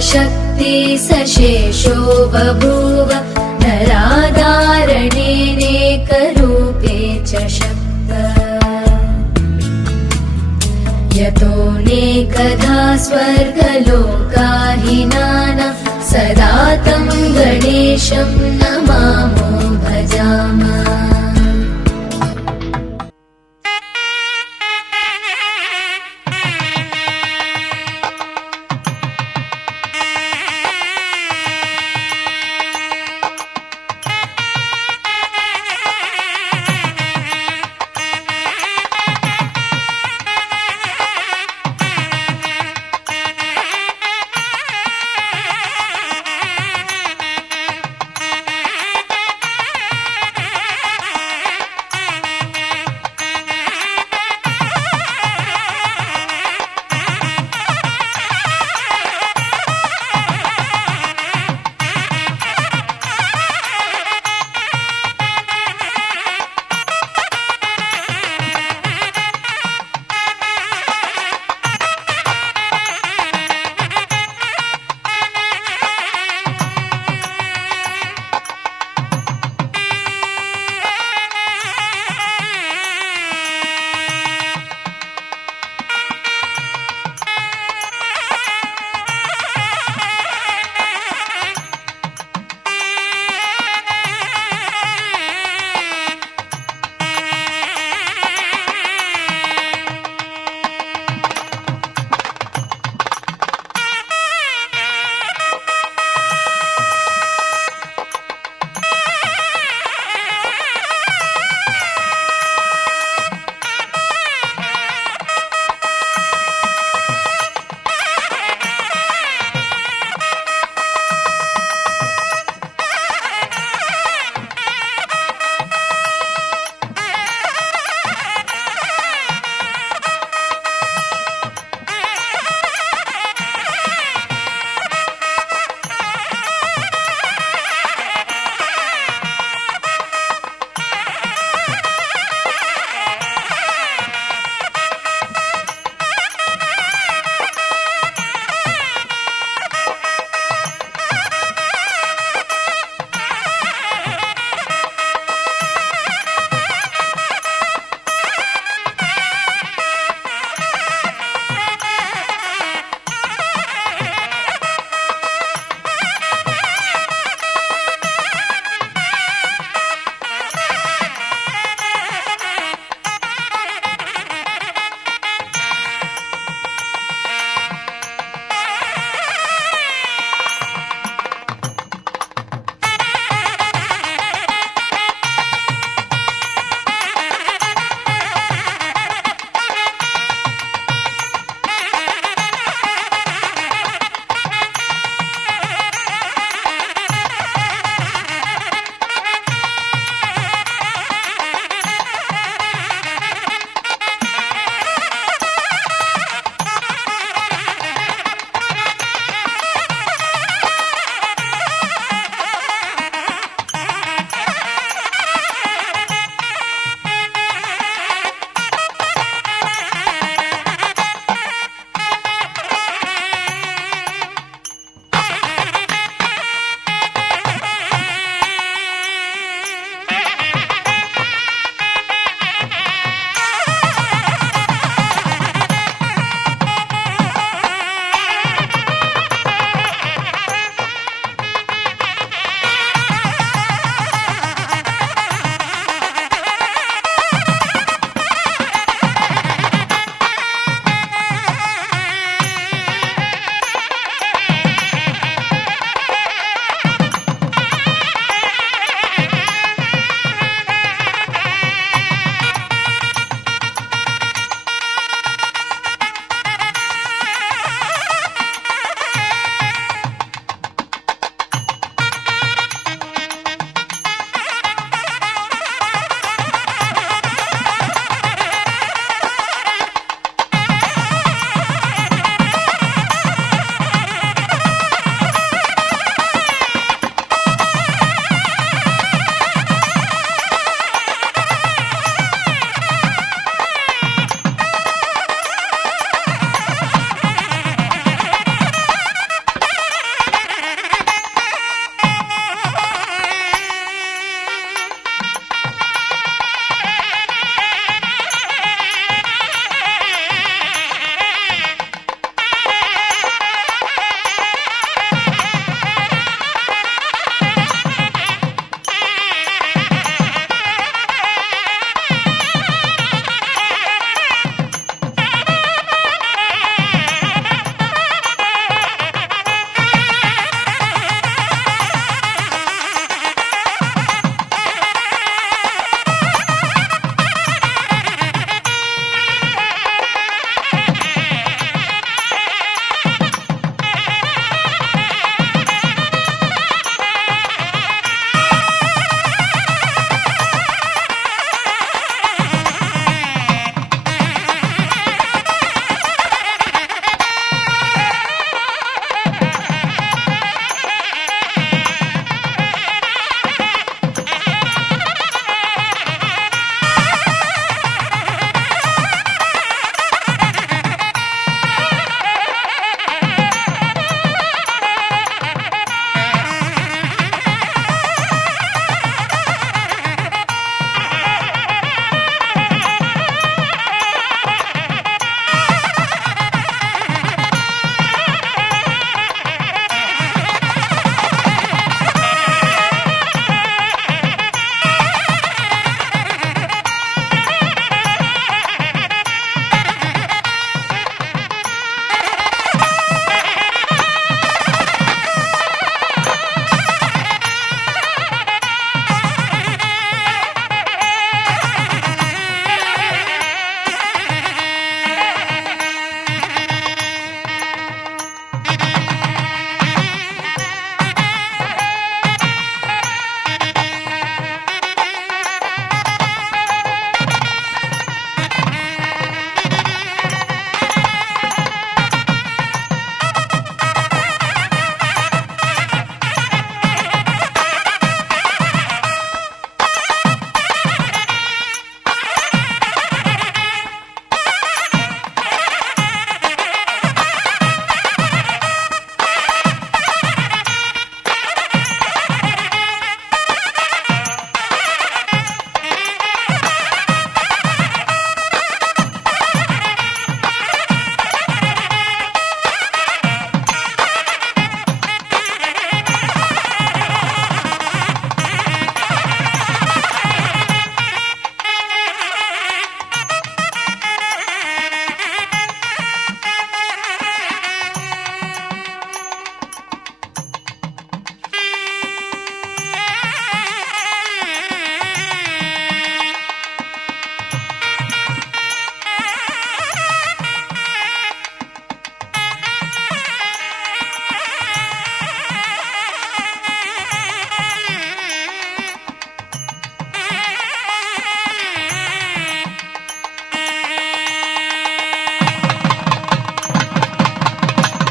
शक्ति सशेषो बभूव नराधारणेनेकरूपे च शक्त यतोऽनेकधा स्वर्गलोकाहिनानां सदा तं गणेशं नमामो भजामः।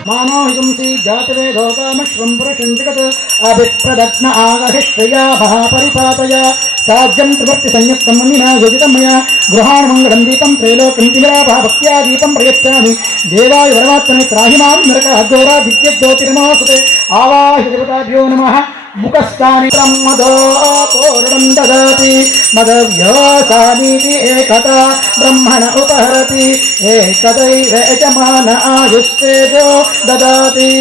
मानो हिंसी जातवेदो कामश्वं पुरुषं जगत् अभिप्रदत्न आगहिष्ठया महापरिपातया साज्यं त्रिभक्ति संयुक्तं मुनिना योजितं मया गृहाण मङ्गलं दीपं त्रैलोक्यं तिमिराभा भक्त्या दीपं प्रयच्छामि देवाय वरमात्मने त्राहि मां नरकाद्योरा विद्युज्योतिर्मोऽस्तुते आवाह्य देवताभ्यो नमः मुखस्थानि ब्रह्मदोपूर्णं ददाति मदव्यासानीति एकता ब्रह्मण उपहरति एकदैव यजमान आयुस्तेजो ददाति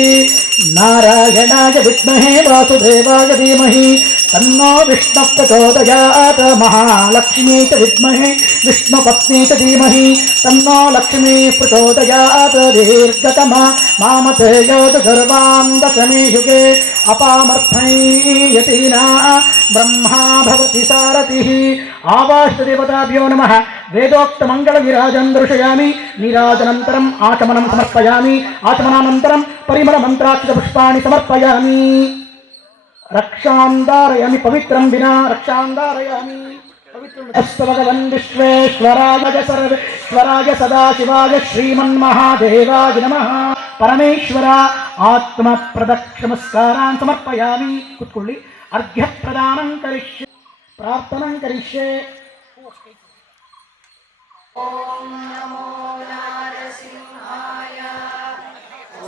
नारायणाय विद्महे वासुदेवाय धीमहि तन्नो विष्णुः प्रचोदयात् महालक्ष्मी च विद्महे विष्णुपत्नी च धीमहि तन्नो लक्ष्मी प्रचोदयात् दीर्घतमा मामथेयोत सर्वां दशमे युगे अपामर्थयतीना ब्रह्मा भवति सारथिः आवाष्टदेवताभ्यो नमः वेदोक्तमङ्गलविराजं दर्शयामि नीराजनन्तरम् आचमनं समर्पयामि आचमनानन्तरं परिमलमन्त्राक्षतपुष्पाणि समर्पयामि रक्षां धारयामि पवित्रं विना रक्षां धारयामि अस्तु भगवन् विश्वेश्वराय सर्वेश्वराय सदाशिवाय श्रीमन्महादेवाय नमः परमेश्वर आत्मप्रदक्षिणमस्कारान् समर्पयामि कुत्कुळ्ळि अर्घ्यप्रदानं करिष्ये प्रार्थनं करिष्ये ॐ नमो नारसिंहाय ॐ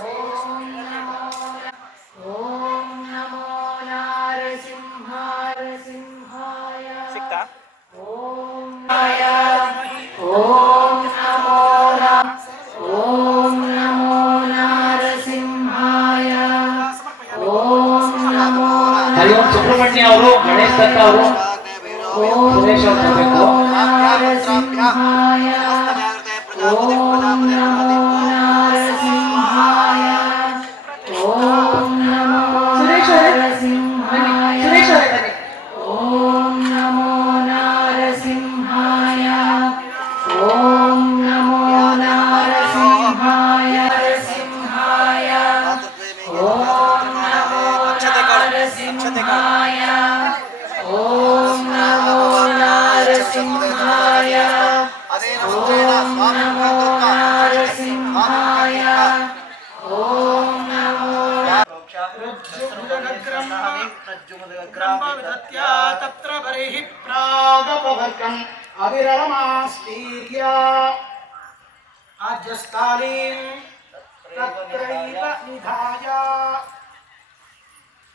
नमो नारसिंहाय सिक्ता ॐ नमो नारसिंहाय ॐ नमो हरिओम सुब्रह्मण्य ಅವರು ಗಣೇಶ್ ದತ್ತ ಅವರು ಸುರೇಶ್ ಅವರು ಬೇಕು नारसिंहाय ॐ नमो नारसिंहाय ॐ नमो नारसिंहाय ॐ नमो नारसिंहाय ॐ नमो नारसिंहाय नरसिंहाय ॐ नमो नारसिंहाय ॐ नमो नारसिंहाय ॐ नमो नारसिंहाय ॐ नमो रज्जुमुदग्रम्भविदत्या तत्र बर्हिः प्रागपवर्गम् अविरलमास्तीर्य आज्यस्कालीं तत्रैव निधाय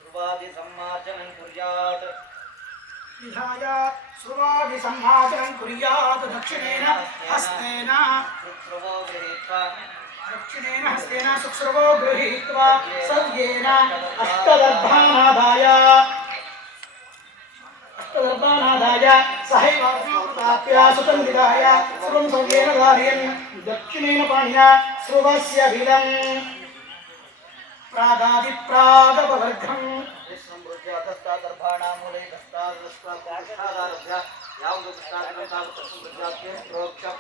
श्रुवादिसम्मार्जनं कुर्यात् निधाय श्रुवादिसम्मार्जनं कुर्यात् दक्षिणेन हस्तेन सुश्रुवो गृहीत्वा दक्षिणेन हस्तेन सुश्रुवो गृहीत्वा सव्येन अष्टदर्भानादाय सहैवाप्य सुतन्दिदाय सर्वं सव्येन धारयन् दक्षिणेन पाणिना श्रुवस्य बिलं प्रागादिप्रागपवर्गम् दर्भाणामूले दस्तारभ्य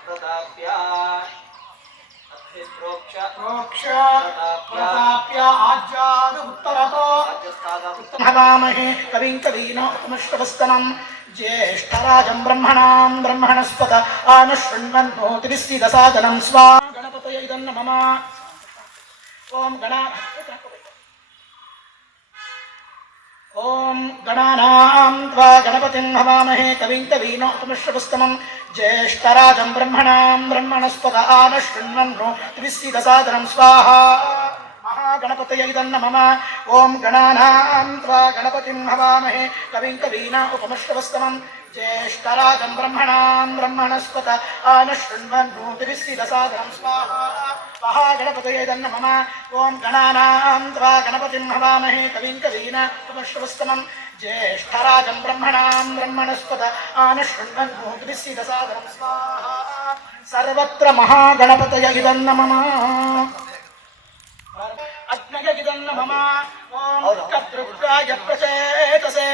प्रताप्य आज्याद उत्तरतो हवामहे कविं कवीनामुष्टवस्तमं ज्येष्ठराजं ब्रह्मणां ब्रह्मणस्पत आनुशृण्वन्नोतिभिस्सीदसादनं स्वा गणपतये नमः ओम ओम गणानां त्वा गणपतिं हवामहे कविं कवीनामुष्टवस्तमं ज्येष्ठराजं ब्रह्मणां ब्रह्मणस्पत आनुशृण्वन्नोतिभिस्सीदसादनं स्वाहा महागणपतये नमः ओम गणानां त्वा गणपतिं हवामहे कविं कवीनामुपमश्रवस्तमं ज्येष्ठराजं ब्रह्मणां ब्रह्मणस्पत आनुशृण्वन्नोतिभिस्सीदसादनं स्वाहा महागणपतये नमः ओम गणानां त्वा गणपतिं हवामहे कविं कवीनामुपमश्रवस्तमं ज्येष्ठराजं ब्रह्मणां ब्रह्मणस्पत आनुशृण्वन्नोतिभिस्सीदसादनं स्वाहा सर्वत्र महागणपतये नमः अग्नयगिदन्न मम ओम कत्रुद्राय प्रचेतसे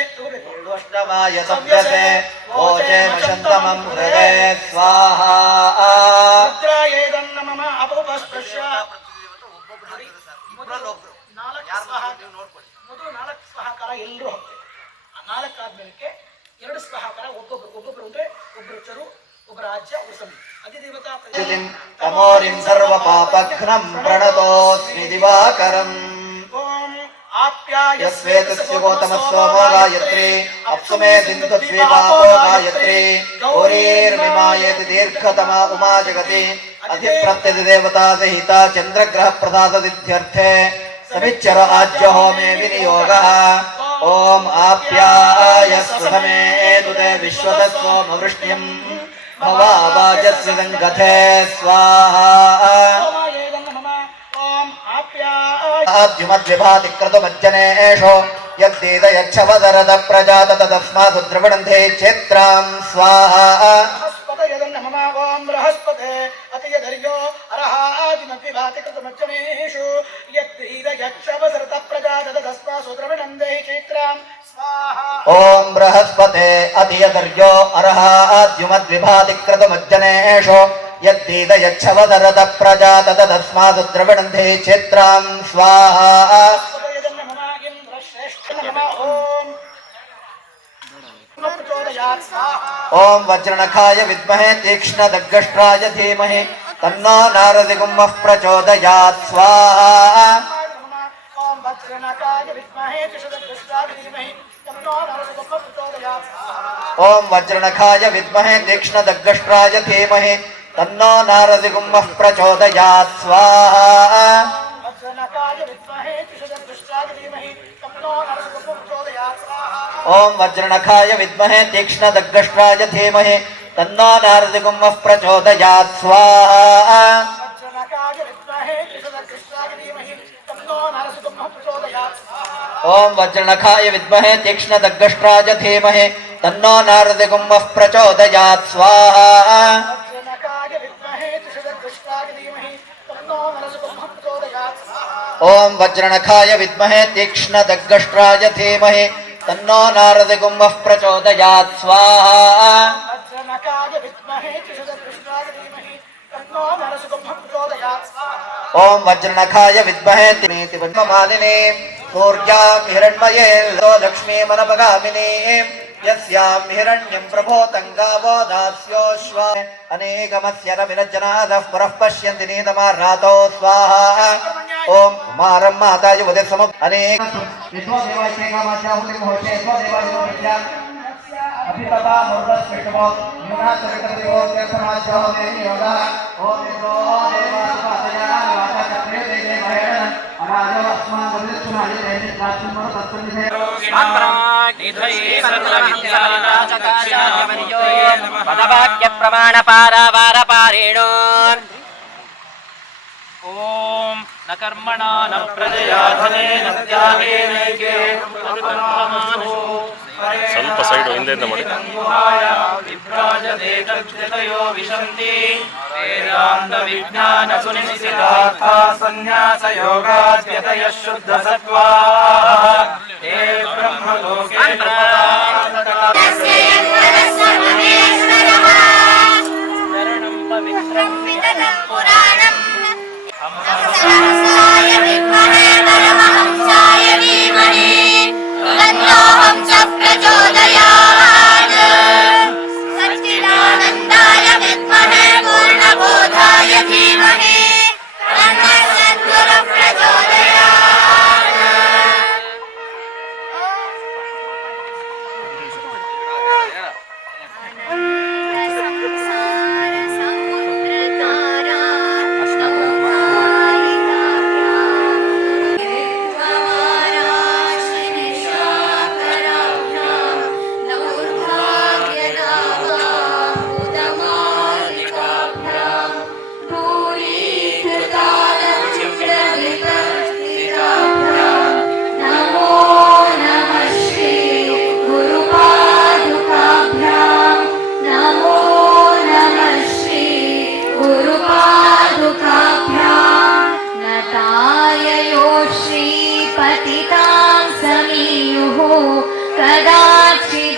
अष्टमाय सव्यसे ओजे मशन्तमं हृदे स्वाहा रुद्रायेदन्न मम अपौपस्पृश्य ಮೊದಲು 4 ಸ್ವಹಾಕಾರ ಎಲ್ಲರೂ ಹಾಕ್ತಾರೆ 4 ಆದ್ಮೇಲೆ 2 ಸ್ವಹಾಕಾರ ಒಬ್ಬೊಬ್ಬರು ಅಂದ್ರೆ ಒಬ್ಬರು ಚರು ಒಬ್ಬರ ರಾಜ್ಯ ಒಬ್ಬರು ಸಮಿತಿ ಅಧಿದೇವತಾ तमोरिं सर्वपापघ्नं प्रणतोऽस्मि दिवाकरम् यस्वेतस्य गौतमस्सोमो गायत्री अप्सुमे सिन्धुद्वीपापो गायत्री गौरीर्मिमायेति दीर्घतमा उमा जगति अधिप्रत्यधिदेवता सहिता चन्द्रग्रहप्रसादसिद्ध्यर्थे सविच्चर आज्य होमे विनियोगः ॐ आप्यायस्वसमेतु ते विश्वतस्सोमवृष्ट्यं भवावाजस्य सङ्गथे स्वाहा आद्युमद्विभाति क्रतुमज्जनेषु यद्दीदयच्छवदरद प्रजात तदस्मासु द्रविणन्धे क्षेत्रां स्वाहा ओम बृहस्पते अतियधर्यो अरहादिमद्विभाति कृतमज्जनेषु यद्दीदयच्छवदरद प्रजात तदस्मासु द्रविणन्धे क्षेत्रां स्वाहा ॐ बृहस्पते अतियधर्यो अरहाद्युमद्विभाति कृतमज्जनेषु यद्दीदयच्छवदरद प्रजात तदस्मासु द्रविणन्धे क्षेत्रां स्वाहा ॐ वज्रणखाय विद्महे तीक्ष्णदग्गष्ट्राय धीमहि तन्नो नारदिगुम्मः प्रचोदयात् स्वाहा ओम वज्रनकाय विद्महे तीक्ष्णदग्गष्ट्राय धीमहि तन्नो नारदिगुम्मः प्रचोदयात् स्वाहा ॐ वज्रणखाय विद्महे तीक्ष्णदग्गष्ट्राय धीमहि तन्नो नारदिगुम्मः प्रचोदयात् स्वाहा ॐ वज्रणखाय विद्महे तीक्ष्णदग्गष्ट्राय धीमहि तन्नो नारदिगुम्मः प्रचोदयात् स्वाहा ॐ वज्रणखाय विद्महे तीक्ष्णदग्गष्ट्राय धीमहि तन्नो नारदिगुम्मः प्रचोदयात् स्वाहा ॐ वज्रणखाय विद्महे तीक्ष्णदग्गष्ट्राय धीमहि तन्नो नारदिगुम्मः प्रचोदयात् स्वाहा ॐ वज्रणखाय विद्महे तीक्ष्णमालिने सूर्यां हिरण्मये लक्ष्मी मनपगामिनी यस्यां हिरण्यं प्रभोतं गावो दास्योश्वा अनेकमस्य रविरजनादः पुरः पश्यन्ति नीतमारातो स्वाहा ॐ कुमारं माता युवते सम अनेक विश्वो देवास्तेकामाचाहुतिं होषे स्वदेवायुविद्या अभितपा मुर्दस्मिष्टवो न्यूनातरितरिवो तीर्थमाचाहो देहि योगः ॐ विश्वो देवासुपातया वाचा चक्रे देवे महेण अराजो अस्मान् गुरुचुनाय देहि प्राचुमो तत्त्वनिधे पदवाक्य प्रमाण पारावार पारेणो ओम न कर्मणा न प्रजया धनेन त्यागेनैके ಸ್ವಲ್ಪ ಸೈಡ್ ಹಿಂದೆಯಿಂದ ಮಾಡಿ ವಿಭ್ರಾಜತೆ ತಜ್ಜತಯೋ ವಿಶಂತಿ ವೇದಾಂತ ವಿಜ್ಞಾನ ಸುನಿಶ್ಚಿತಾರ್ಥ ಸನ್ಯಾಸ ಯೋಗಾದ್ಯತಯ ಶುದ್ಧ ಸತ್ವಾಃ ತೇ ಬ್ರಹ್ಮಲೋಕೆ ಶರಣಂ ಪವಿತ್ರಂ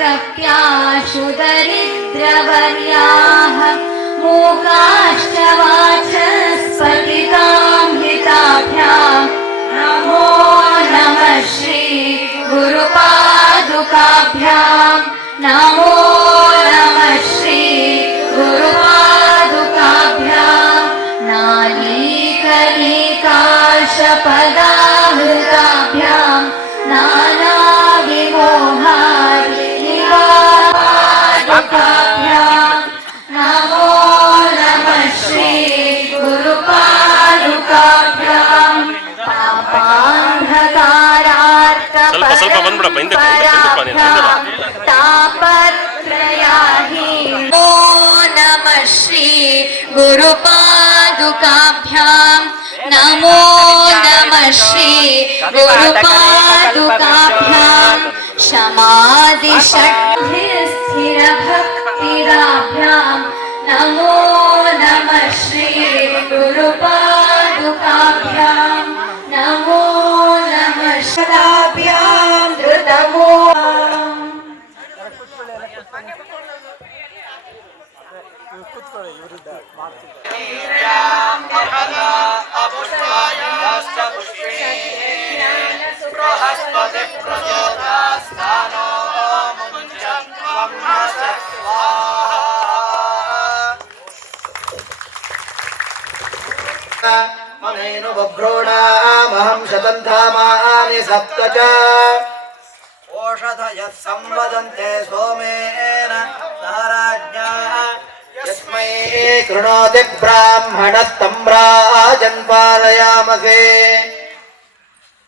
कदाचिदप्याशु दरिद्रवर्याः मूकाश्च वाचस्पतितां हिताभ्यां नमो नमः श्री गुरुपादुकाभ्यां नमो नमः श्री गुरुपादुकाभ्यां पदामृताभ्यां नानाविमोहादिनिवारुकाभ्यां नमो नमः श्री गुरुपादुकाभ्यां ಸ್ವಲ್ಪ ಬಂದ್ಬಿಡಪ್ಪ, ಹಿಂದೆ ಬಂದ್ಬಿಡಪ್ಪ ನೀನು, ಹಿಂದೆ ಬಾ. तापत्रयाहीन नमो नमः श्री गुरुपादुकाभ्यां नमो नमः श्री गुरुपादुकाभ्यां शमादिषट्स्थिरभक्तिदाभ्यां नमो नमः श्री गुरुपादुकाभ्यां नमो नमः शदाभ्यां धृतमो बृहस्पति प्रचोदयात्स्थानो मुञ्चत्वं स्वाहा ममेनु बभ्रूणामहं शतन्धामानि सप्त च ओषधयः संवदन्ते सोमेन नाराज्ञा यस्मै कृणोति ब्राह्मणस्तम्राजन् पालयामसे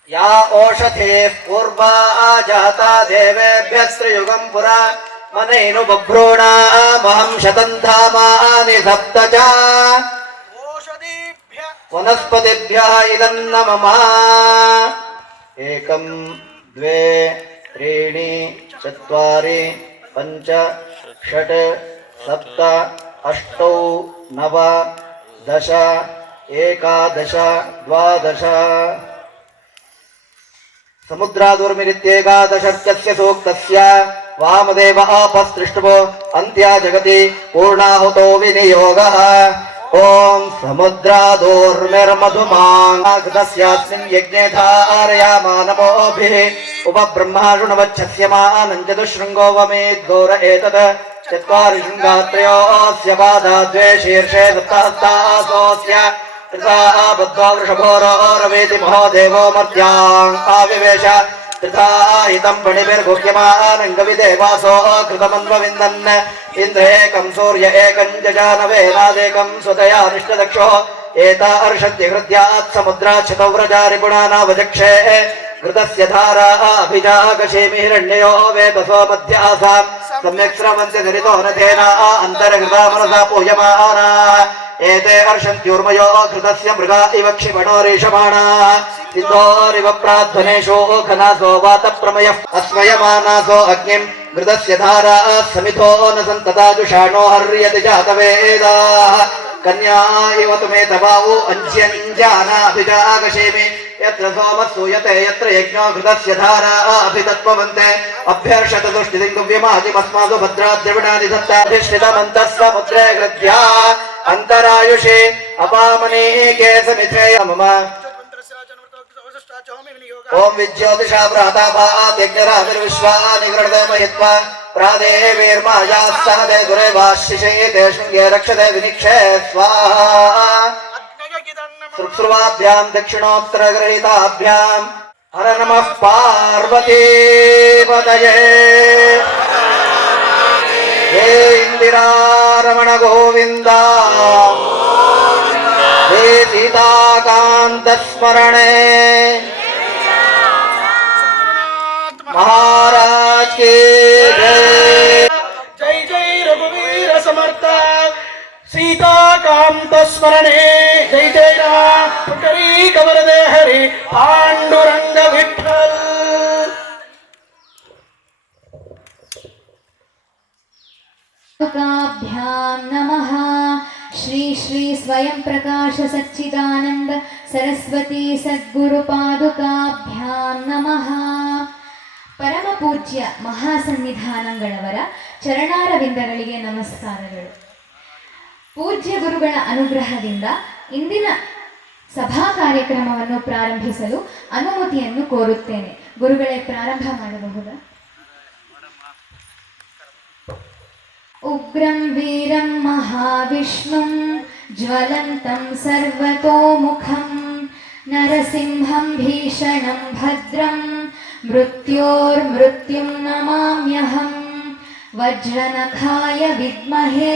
या ओषधेः पूर्वा जाता देवेभ्यः श्रियुगं पुरा मनेनु बभ्रूणामहं शतन्धामानि सप्त च वनस्पतिभ्यः इदं न मम एकं द्वे त्रीणि चत्वारि पञ्च षट् सप्त अष्टौ नव दश एकादश द्वादश समुद्रादुर्मिरित्येकादशस्य सूक्तस्य वामदेव आपस्तृष्टवो अन्त्या जगति पूर्णाहुतो विनियोगः ॐ समुद्रादोर्मिर्मधुमाङ्गतस्यास्मिन् यज्ञे धारयामा नमोभिः उपब्रह्माणुनवच्छस्यमानं चतुशृङ्गो वमेद्गौर एतत् चत्वारि शृङ्गात्रयोऽस्य पादा द्वे शीर्षे सप्तहस्तासोऽस्य त्रिधा बद्ध्वा वृषभोरोरवेति महोदेवो मर्त्याम् आविवेश त्रिधा हितं फणिभिर्गुह्यमानं कविदेवासो कृतमन्वविन्दन् इन्द्रेकं सूर्य एकं जजानवेनादेकं स्वतया निष्ठदक्षो एता अर्षद्य हृद्यात् समुद्राच्छतव्रजारिपुणानावचक्षे घृतस्य धारा अभिजागशेमि हिरण्ययो वेतसो मध्यासां सम्यक् स्रवन्ति धरितो नथेना अन्तर्घृता मनसा पूयमाना एते अर्षन्त्युर्मयो घृतस्य मृगा इव क्षिपणोरीषमाणाः सिन्धोरिव प्राध्वनेषु खनासो वातप्रमयः अस्मयमानासो अग्निं घृतस्य धारा समितो न सन्तता जुषाणो हर्यति जातवेदाः कन्या इव तुमे तवावो अंज्यञ्जानाभिजागशेमि यत्र सोमः सूयते यत्र यज्ञो घृतस्य धारा अभितत्त्ववन्ते अभ्यर्षत तुष्टिदिङ्गव्यमाजिमस्मासु भद्राद्रविणानि दत्ताधिष्ठितमन्तः समुद्रे गृध्या अन्तरायुषे अपामनीके समिथे मम ओम विज्योतिषा प्राताभात् यज्ञरामिर्विश्वानि गृह्णते महित्वा प्रादेवीर्मायाः दे दुरेवाशिषे ते शृङ्गे रक्षते विनिक्षे स्वाहा सुश्रुवाभ्यां दक्षिणोत्तरगृहीताभ्यां हर नमः पार्वतीपतये हे इंदिरारमण गोविंद हे सीताकांत स्मरणे महाराज की जय। जय जय रघुवीर समर्थ सीताकांत स्मरणे जय जय राम पुटरी कवरदे हरि पांडुरंग विठ्ठल। पादुकाभ्यां नमः। श्री श्री स्वयं प्रकाश सच्चिदानंद सरस्वती सद्गुरु पादुकाभ्यां नमः। ಪರಮ ಪೂಜ್ಯ ಮಹಾಸನ್ನಿಧಾನಗಳವರ ಚರಣಾರವಿಂದಗಳಿಗೆ ನಮಸ್ಕಾರಗಳು. ಪೂಜ್ಯ ಗುರುಗಳ ಅನುಗ್ರಹದಿಂದ ಇಂದಿನ ಸಭಾ ಕಾರ್ಯಕ್ರಮವನ್ನು ಪ್ರಾರಂಭಿಸಲು ಅನುಮತಿಯನ್ನು ಕೋರುತ್ತೇನೆ. ಗುರುಗಳೇ, ಪ್ರಾರಂಭ ಮಾಡಬಹುದಾ? ಉಗ್ರಂ ವೀರಂ ಮಹಾವಿಷ್ಣುಂ ಜ್ವಲಂತಂ ಸರ್ವತೋಮುಖಂ नरसिंहं भीषणं भद्रं मृत्योर्मृत्युं नमाम्यहम् वज्रनखाय विद्महे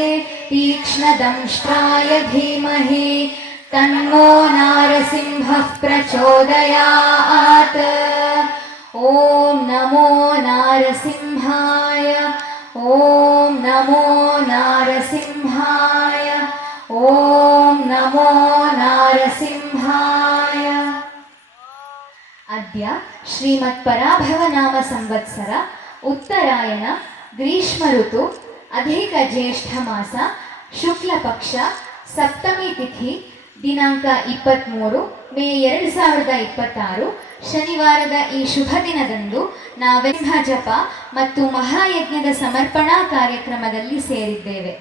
तीक्ष्णदंष्ट्राय धीमहि तन्नो नारसिंहः प्रचोदयात्। ॐ नमो नारसिंहाय, ॐ नमो नारसिंहाय, ॐ नमो नारसिंहाय। अद्य श्रीमत्पराभवनाम संवत्सर उत्तरायण ग्रीष्म ऋतु अधिक ज्येष्ठ मास शुक्ल पक्ष सप्तमी तिथि ದಿನಾಂಕ 23 ಮೇ 2026 ಶನಿವಾರದ ಈ ಶುಭ ದಿನದಂದು ನಾವೆಲ್ಲ ಜಪ ಮತ್ತು ಮಹಾಯಜ್ಞದ ಸಮರ್ಪಣಾ ಕಾರ್ಯಕ್ರಮದಲ್ಲಿ ಸೇರಿದ್ದೇವೆ.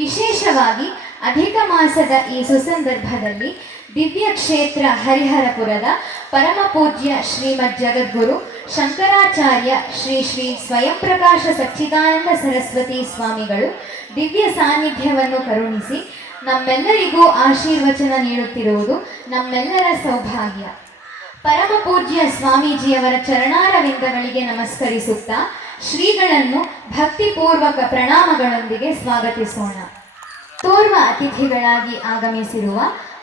ವಿಶೇಷವಾಗಿ ಅಧಿಕ ಮಾಸದ ಈ ಸುಸಂದರ್ಭದಲ್ಲಿ ದಿವ್ಯ ಕ್ಷೇತ್ರ ಹರಿಹರಪುರದ ಪರಮ ಪೂಜ್ಯ ಶ್ರೀಮದ್ ಜಗದ್ಗುರು ಶಂಕರಾಚಾರ್ಯ ಶ್ರೀ ಶ್ರೀ ಸ್ವಯಂ ಪ್ರಕಾಶ ಸಚ್ಚಿದಾನಂದ ಸರಸ್ವತಿ ಸ್ವಾಮಿಗಳು ದಿವ್ಯ ಸಾನ್ನಿಧ್ಯವನ್ನು ಕರುಣಿಸಿ ನಮ್ಮೆಲ್ಲರಿಗೂ ಆಶೀರ್ವಚನ ನೀಡುತ್ತಿರುವುದು ನಮ್ಮೆಲ್ಲರ ಸೌಭಾಗ್ಯ. ಪರಮ ಪೂಜ್ಯ ಸ್ವಾಮೀಜಿಯವರ ಚರಣಾರವಿಂದಗಳಿಗೆ ನಮಸ್ಕರಿಸುತ್ತಾ ಶ್ರೀಗಳನ್ನು ಭಕ್ತಿಪೂರ್ವಕ ಪ್ರಣಾಮಗಳೊಂದಿಗೆ ಸ್ವಾಗತಿಸೋಣ. ತೋರ್ವ ಅತಿಥಿಗಳಾಗಿ ಆಗಮಿಸಿರುವ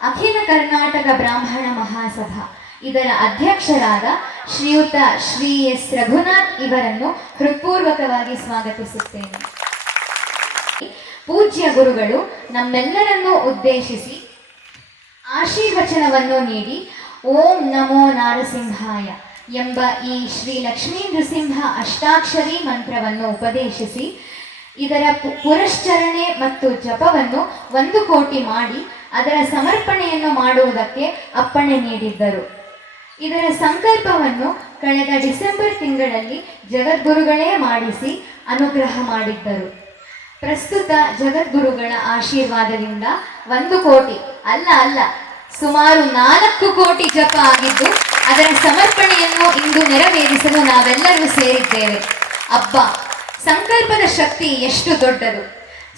ಅಖಿಲ ಕರ್ನಾಟಕ ಬ್ರಾಹ್ಮಣ ಮಹಾಸಭಾ ಇದರ ಅಧ್ಯಕ್ಷರಾದ ಶ್ರೀಯುತ ಶ್ರೀ ಎಸ್ ರಘುನಾಥ್ ಇವರನ್ನು ಹೃತ್ಪೂರ್ವಕವಾಗಿ ಸ್ವಾಗತಿಸುತ್ತೇನೆ. ಪೂಜ್ಯ ಗುರುಗಳು ನಮ್ಮೆಲ್ಲರನ್ನೂ ಉದ್ದೇಶಿಸಿ ಆಶೀರ್ವಚನವನ್ನು ನೀಡಿ ಓಂ ನಮೋ ನಾರಸಿಂಹಾಯ ಎಂಬ ಈ ಶ್ರೀ ಲಕ್ಷ್ಮೀ ನೃಸಿಂಹ ಅಷ್ಟಾಕ್ಷರಿ ಮಂತ್ರವನ್ನು ಉಪದೇಶಿಸಿ ಇದರ ಪುರಶ್ಚರಣೆ ಮತ್ತು ಜಪವನ್ನು 1 ಕೋಟಿ ಮಾಡಿ ಅದರ ಸಮರ್ಪಣೆಯನ್ನು ಮಾಡುವುದಕ್ಕೆ ಅಪ್ಪಣೆ ನೀಡಿದ್ದರು. ಇದರ ಸಂಕಲ್ಪವನ್ನು ಕಳೆದ ಡಿಸೆಂಬರ್ ತಿಂಗಳಲ್ಲಿ ಜಗದ್ಗುರುಗಳೇ ಮಾಡಿಸಿ ಅನುಗ್ರಹ ಮಾಡಿದ್ದರು. ಪ್ರಸ್ತುತ ಜಗದ್ಗುರುಗಳ ಆಶೀರ್ವಾದದಿಂದ 1 ಕೋಟಿ ಅಲ್ಲ ಸುಮಾರು 4 ಕೋಟಿ ಜಪ ಆಗಿದ್ದು ಅದರ ಸಮರ್ಪಣೆಯನ್ನು ಇಂದು ನೆರವೇರಿಸಲು ನಾವೆಲ್ಲರೂ ಸೇರಿದ್ದೇವೆ. ಅಬ್ಬಾ, ಸಂಕಲ್ಪದ ಶಕ್ತಿ ಎಷ್ಟು ದೊಡ್ಡದು!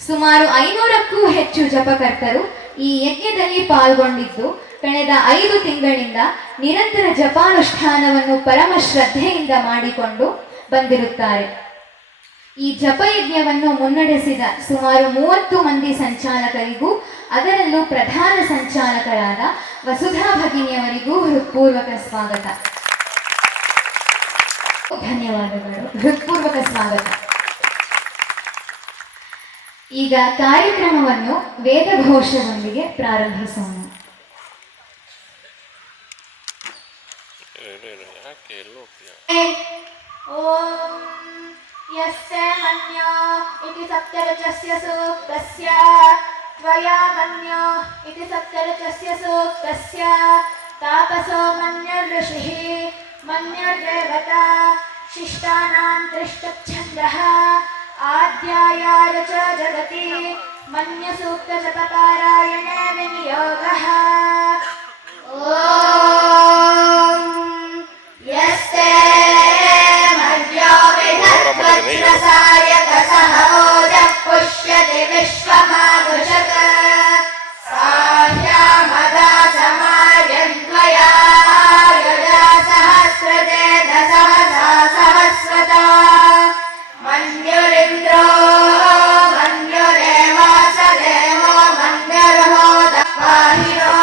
ಸುಮಾರು 500ಕ್ಕೂ ಹೆಚ್ಚು ಜಪಕರ್ತರು ಈ ಯಜ್ಞದಲ್ಲಿ ಪಾಲ್ಗೊಂಡಿದ್ದು ಕಳೆದ 5 ತಿಂಗಳಿಂದ ನಿರಂತರ ಜಪಾನುಷ್ಠಾನವನ್ನು ಪರಮ ಶ್ರದ್ಧೆಯಿಂದ ಮಾಡಿಕೊಂಡು ಬಂದಿರುತ್ತಾರೆ. ಈ ಜಪಯಜ್ಞವನ್ನು ಮುನ್ನಡೆಸಿದ ಸುಮಾರು 30 ಮಂದಿ ಸಂಚಾಲಕರಿಗೂ ಅದರಲ್ಲೂ ಪ್ರಧಾನ ಸಂಚಾಲಕರಾದ ವಸುಧಾ ಭಗಿನಿಯವರಿಗೂ ಹೃತ್ಪೂರ್ವಕ ಸ್ವಾಗತ. ಧನ್ಯವಾದಗಳು, ಹೃತ್ಪೂರ್ವಕ ಸ್ವಾಗತ. ಈಗ ಕಾರ್ಯಕ್ರಮವನ್ನು ವೇದಘೋಷದೊಂದಿಗೆ ಪ್ರಾರಂಭಿಸೋಣ. ಓಂ ಯಸ್ಯ ಮನ್ಯೋ ಇತಿ ಸಪ್ತರಚಸ್ಯ ಸೂಕ್ತಸ್ಯ ತ್ವಯಾ ಮನ್ಯೋ ಇತಿ ಸಪ್ತರಚಸ್ಯ ಸೂಕ್ತಸ್ಯ ತಾಪಸೋ ಮನ್ಯರ್ಋಷಿಃ ಮನ್ಯರ್ದೇವತಾ ಶಿಷ್ಟಾನಾಂ ತ್ರಿಷ್ಟಚ್ಛಂದಃ ಆದ್ಯಾಯಾಯ ಚ ಜಗತಿ ಮನ್ಯ ಸೂಕ್ತ ಜಪಪಾರಾಯಣೇ ವಿನಿಯೋಗಃ. ಓಂ ಯಸ್ತೆ ಮರ್ಯೋ ವಿಧತ್ವಚ್ಛ್ರಸಾಯಕ ಸಹೋಜಃ ಪುಷ್ಯತಿ ವಿಶ್ವಮಾನುಷಕ ಸಾಹ್ಯಾಮದಾ ಸಮಾರ್ಯನ್ತ್ವಯಾ ಯದಾ ಸಹಸ್ರತೇನ ಸಹಸಾ ಸಹಸ್ರತಾ ಮನ್ಯುರಿಂದ್ರೋ ಮನ್ಯುರೇವಾಸ ದೇವೋ ಮನ್ಯುರ್ಹೋತ ಪಾಹಿನೋ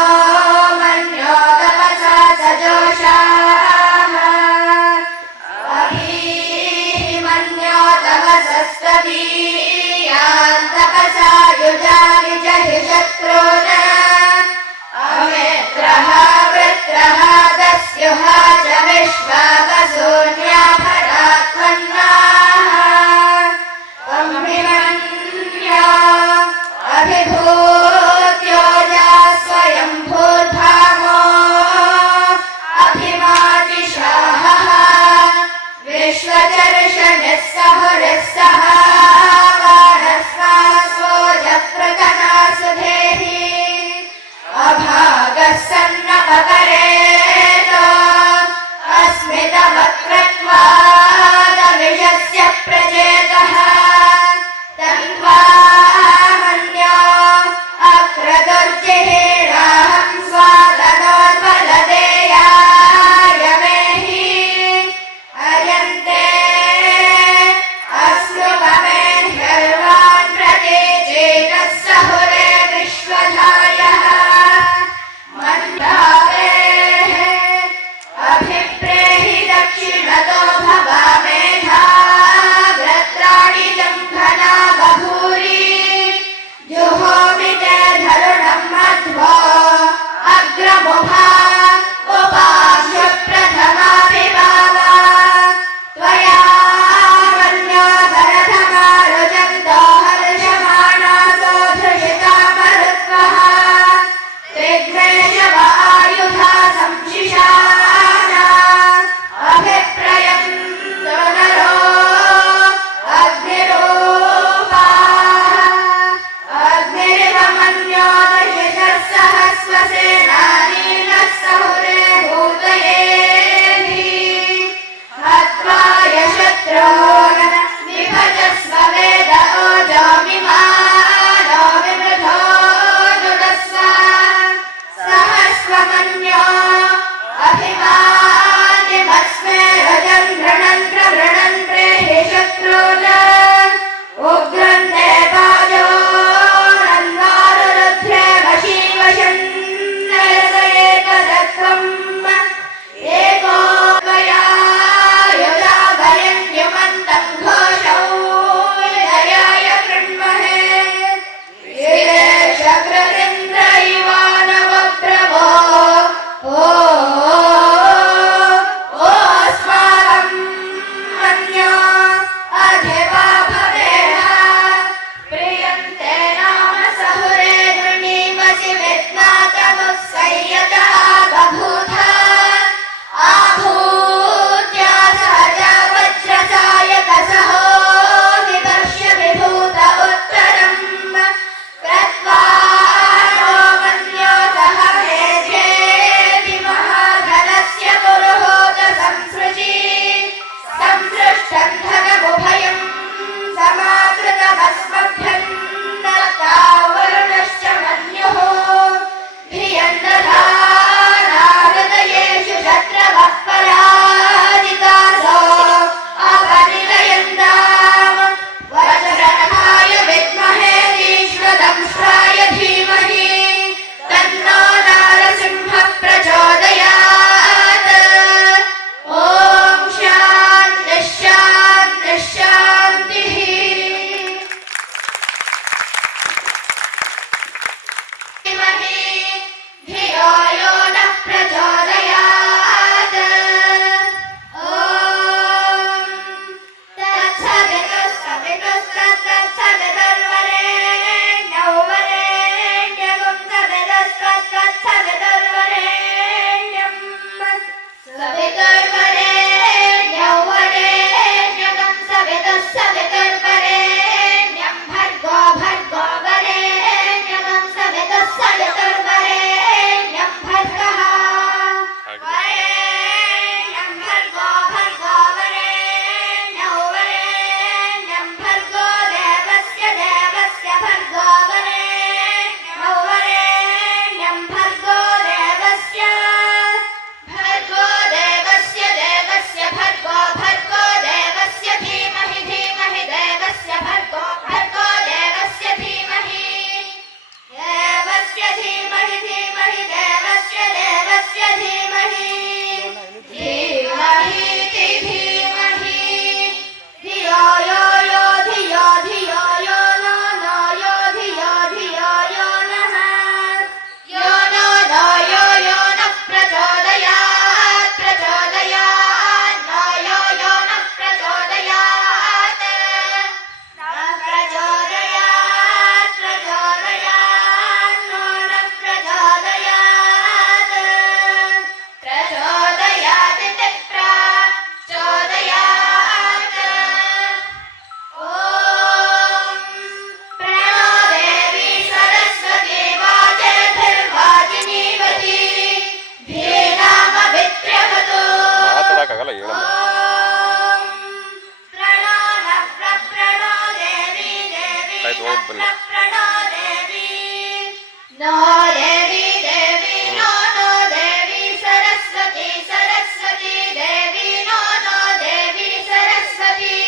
नो देवी देवी नो नो देवी सरस्वती सरस्वती देवी नो नो देवी सरस्वती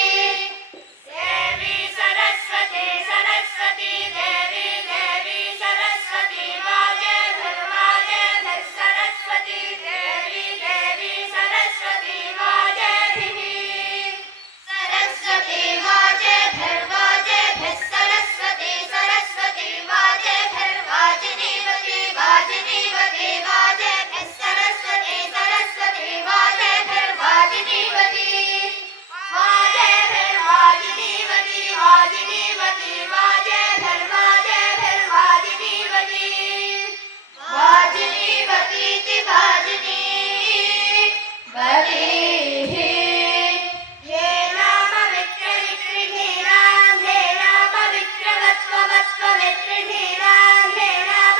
देवी सरस्वती सरस्वती देवी देवी सरस्वती वाजे धर्माजे धर सरस्वती देवी देवी सरस्वती वाजे सरस्वती वाजे धर्माजे धर सरस्वती सरस्वती वाजे धर वाजिनीवती वाजिनीवती वाजे धर सरस्वती सरस्वती वाजे धर वाजिनीवती वाजे धर वाजिनीवती वाजिनीवती वाजे धर वाजिनीवती वाजिनीवती ति वाजिनी वती हे नाम विक्रविक्रिहीनां हे नाम विक्रमत्वमत्वविक्रिहीनां हे नाम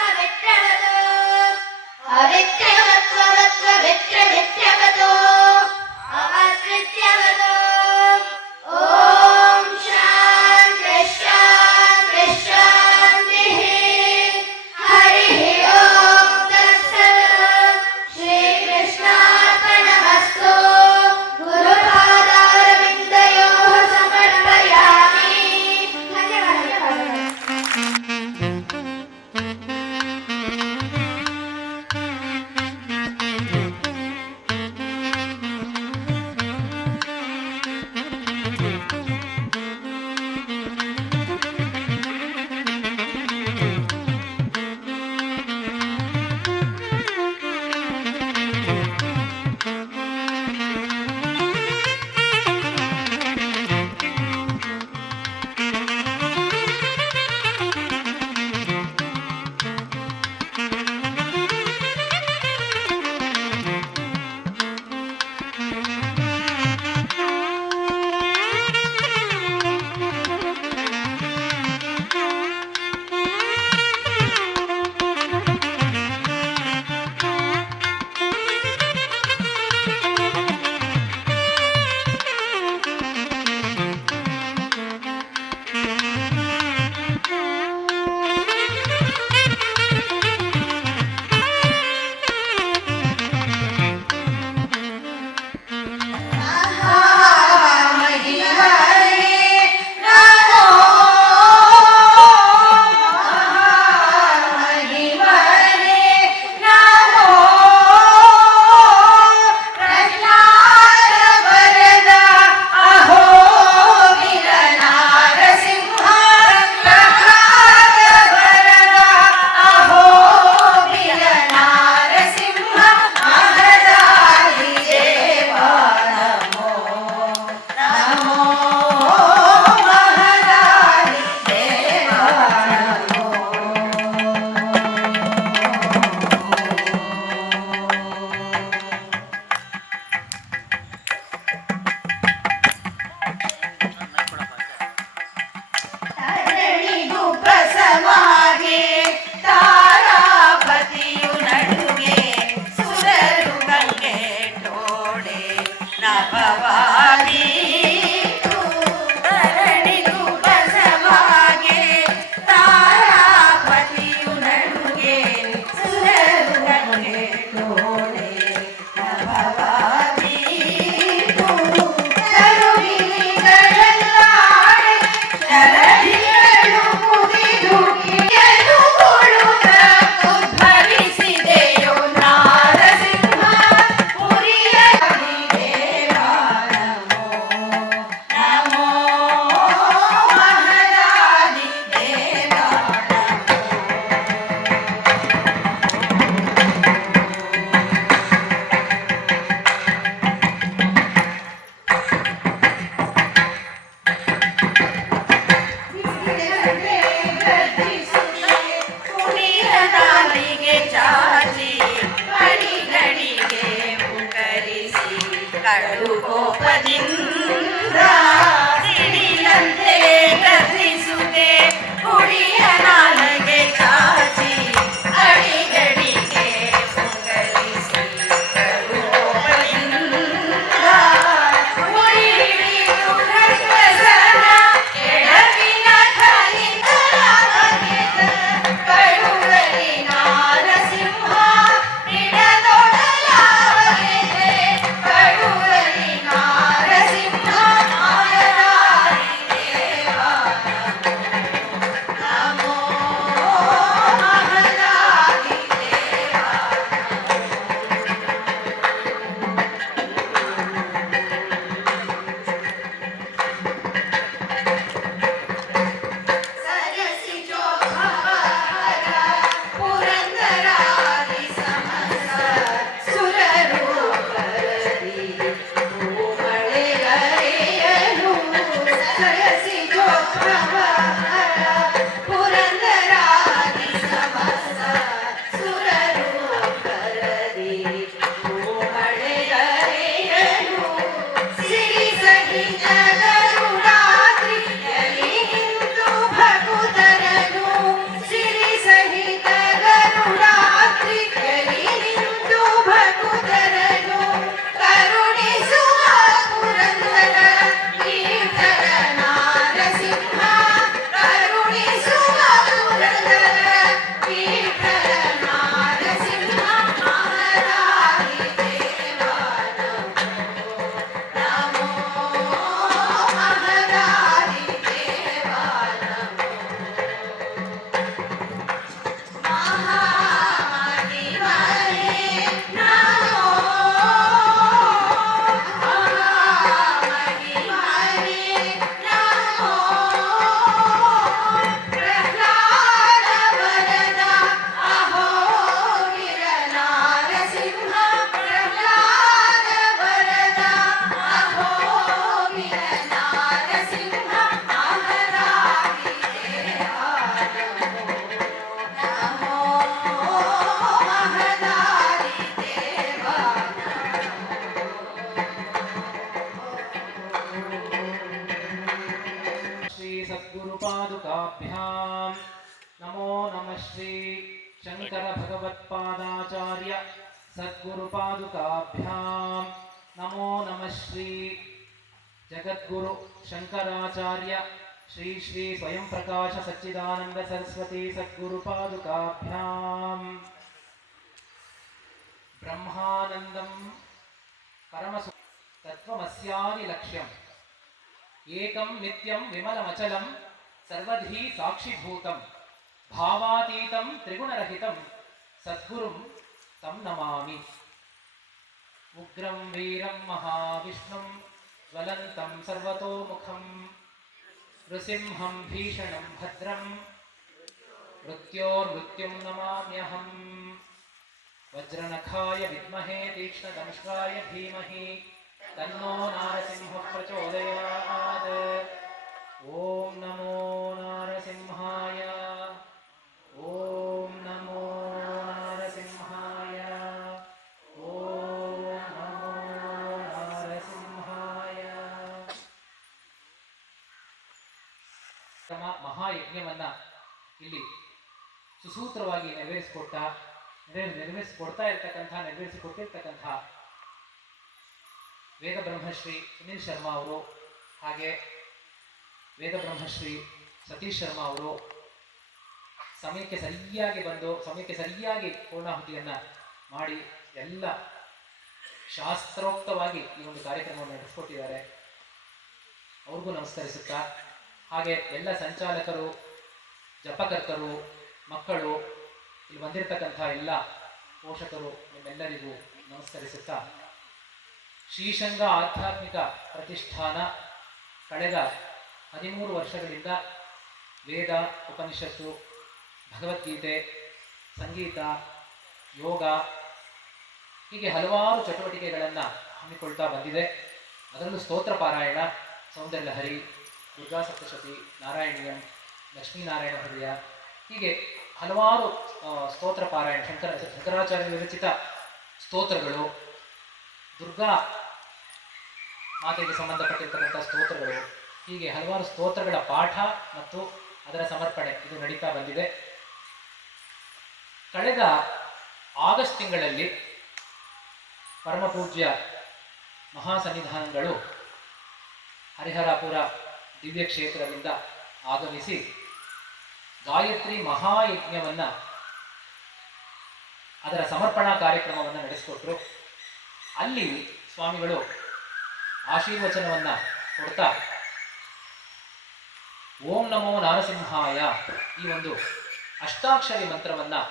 ಶಂಕರ ಭಗವತ್ಪಾದಾಚಾರ್ಯ ಸದ್ಗುರು ಪಾದುಕಾಭ್ಯಾಂ ನಮೋ ನಮಃ. ಶ್ರೀ ಜಗದ್ಗುರು ಶಂಕರಾಚಾರ್ಯ ಶ್ರೀ ಶ್ರೀ ಸ್ವಯಂ ಪ್ರಕಾಶ ಸಚ್ಚಿದಾನಂದ ಸರಸ್ವತಿ ಸದ್ಗುರು ಪಾದುಕಾಭ್ಯಾಂ ಬ್ರಹ್ಮಾನಂದಂ ಪರಮಸು ತತ್ವಮಸ್ಯಾದಿ ಲಕ್ಷ್ಯಂ ಏಕಂ ನಿತ್ಯಂ ವಿಮಲಮಚಲಂ ಸರ್ವಧಿ ಸಾಕ್ಷಿಭೂತಂ ಭಾವಾತೀತಂ ತ್ರಿಗುಣರಹಿತಂ ಸದ್ಗುರುಂ ತಂ ನಮಾಮಿ. ಉಗ್ರಂ ವೀರಂ ಮಹಾವಿಷ್ಣುಂ ಜ್ವಲಂತಂ ಸರ್ವತೋಮುಖಂ ನೃಸಿಂಹಂ ಭೀಷಣಂ ಭದ್ರಂ ಮೃತ್ಯೋರ್ಮೃತ್ಯುಂ ನಮಾಮ್ಯಹಂ. ವಜ್ರನಖಾಯ ವಿದ್ಮಹೇ ತೀಕ್ಷ್ಣದಂಷ್ಟ್ರಾಯ ಧೀಮಹಿ ತನ್ನೋ ನಾರಸಿಂಹ ಪ್ರಚೋದಯಾತ್. ಓಂ ನಮೋ ನಾರಸಿಂಹಾಯ. ಓಂ ನಮೋ ನಾರಸಿಂಹಾಯ. ಓಂ ನಮೋ ನಾರಸಿಂಹಾಯ. ಮಹಾಯಜ್ಞವನ್ನ ಇಲ್ಲಿ ಸುಸೂತ್ರವಾಗಿ ನೆರವೇರಿಸಿಕೊಡ್ತಾ ನೆರವೇರಿಸಿಕೊಟ್ಟಿರ್ತಕ್ಕಂಥ ವೇದ ಬ್ರಹ್ಮಶ್ರೀ ಸುನೀಲ್ ಶರ್ಮಾ ಅವರು, ಹಾಗೆ ವೇದ ಬ್ರಹ್ಮಶ್ರೀ ಸತೀಶ್ ಶರ್ಮಾ ಅವರು ಸಮಯಕ್ಕೆ ಸರಿಯಾಗಿ ಪೂರ್ಣಾಹುತಿಯನ್ನು ಮಾಡಿ ಎಲ್ಲ ಶಾಸ್ತ್ರೋಕ್ತವಾಗಿ ಈ ಒಂದು ಕಾರ್ಯಕ್ರಮವನ್ನು ನಡೆಸಿಕೊಟ್ಟಿದ್ದಾರೆ. ಅವ್ರಿಗೂ ನಮಸ್ಕರಿಸುತ್ತಾ, ಹಾಗೆ ಎಲ್ಲ ಸಂಚಾಲಕರು, ಜಪಕರ್ತರು, ಮಕ್ಕಳು, ಇಲ್ಲಿ ಬಂದಿರತಕ್ಕಂಥ ಎಲ್ಲ ಪೋಷಕರು ನಿಮ್ಮೆಲ್ಲರಿಗೂ ನಮಸ್ಕರಿಸುತ್ತಾ, ಶ್ರೀಶಂಗ ಆಧ್ಯಾತ್ಮಿಕ ಪ್ರತಿಷ್ಠಾನ ಕಳೆದ 13 ವರ್ಷಗಳಿಂದ ವೇದ, ಉಪನಿಷತ್ತು, ಭಗವದ್ಗೀತೆ, ಸಂಗೀತ, ಯೋಗ ಹೀಗೆ ಹಲವಾರು ಚಟುವಟಿಕೆಗಳನ್ನು ಹಮ್ಮಿಕೊಳ್ತಾ ಬಂದಿದೆ. ಅದರಲ್ಲೂ ಸ್ತೋತ್ರ ಪಾರಾಯಣ, ಸೌಂದರ್ಯ ಲಹರಿ, ದುರ್ಗಾ ಸಪ್ತಶತಿ, ನಾರಾಯಣೀಯಂ, ಲಕ್ಷ್ಮೀನಾರಾಯಣ ಹೃದಯ ಹೀಗೆ ಹಲವಾರು ಸ್ತೋತ್ರ ಪಾರಾಯಣ, ಶಂಕರಾಚಾರ್ಯ ವಿರಚಿತ ಸ್ತೋತ್ರಗಳು, ದುರ್ಗಾ ಮಾತೆಗೆ ಸಂಬಂಧಪಟ್ಟಿರ್ತಕ್ಕಂಥ ಸ್ತೋತ್ರಗಳು, ಹೀಗೆ ಹಲವಾರು ಸ್ತೋತ್ರಗಳ ಪಾಠ ಮತ್ತು ಅದರ ಸಮರ್ಪಣೆ ಇದು ನಡೀತಾ ಬಂದಿದೆ. ಕಳೆದ ಆಗಸ್ಟ್ ತಿಂಗಳಲ್ಲಿ ಪರಮಪೂಜ್ಯ ಮಹಾಸನ್ನಿಧಾನಗಳು ಹರಿಹರಾಪುರ ದಿವ್ಯ ಕ್ಷೇತ್ರದಿಂದ ಆಗಮಿಸಿ ಗಾಯತ್ರಿ ಮಹಾಯಜ್ಞವನ್ನು, ಅದರ ಸಮರ್ಪಣಾ ಕಾರ್ಯಕ್ರಮವನ್ನು ನಡೆಸಿಕೊಟ್ರು. ಅಲ್ಲಿ ಸ್ವಾಮಿಗಳು ಆಶೀರ್ವಚನವನ್ನು ಕೊಡ್ತಾ ಓಂ ನಮೋ ನಾರಸಿಂಹಾಯ ಈ ಒಂದು ಅಷ್ಟಾಕ್ಷರಿ ಮಂತ್ರವನ್ನು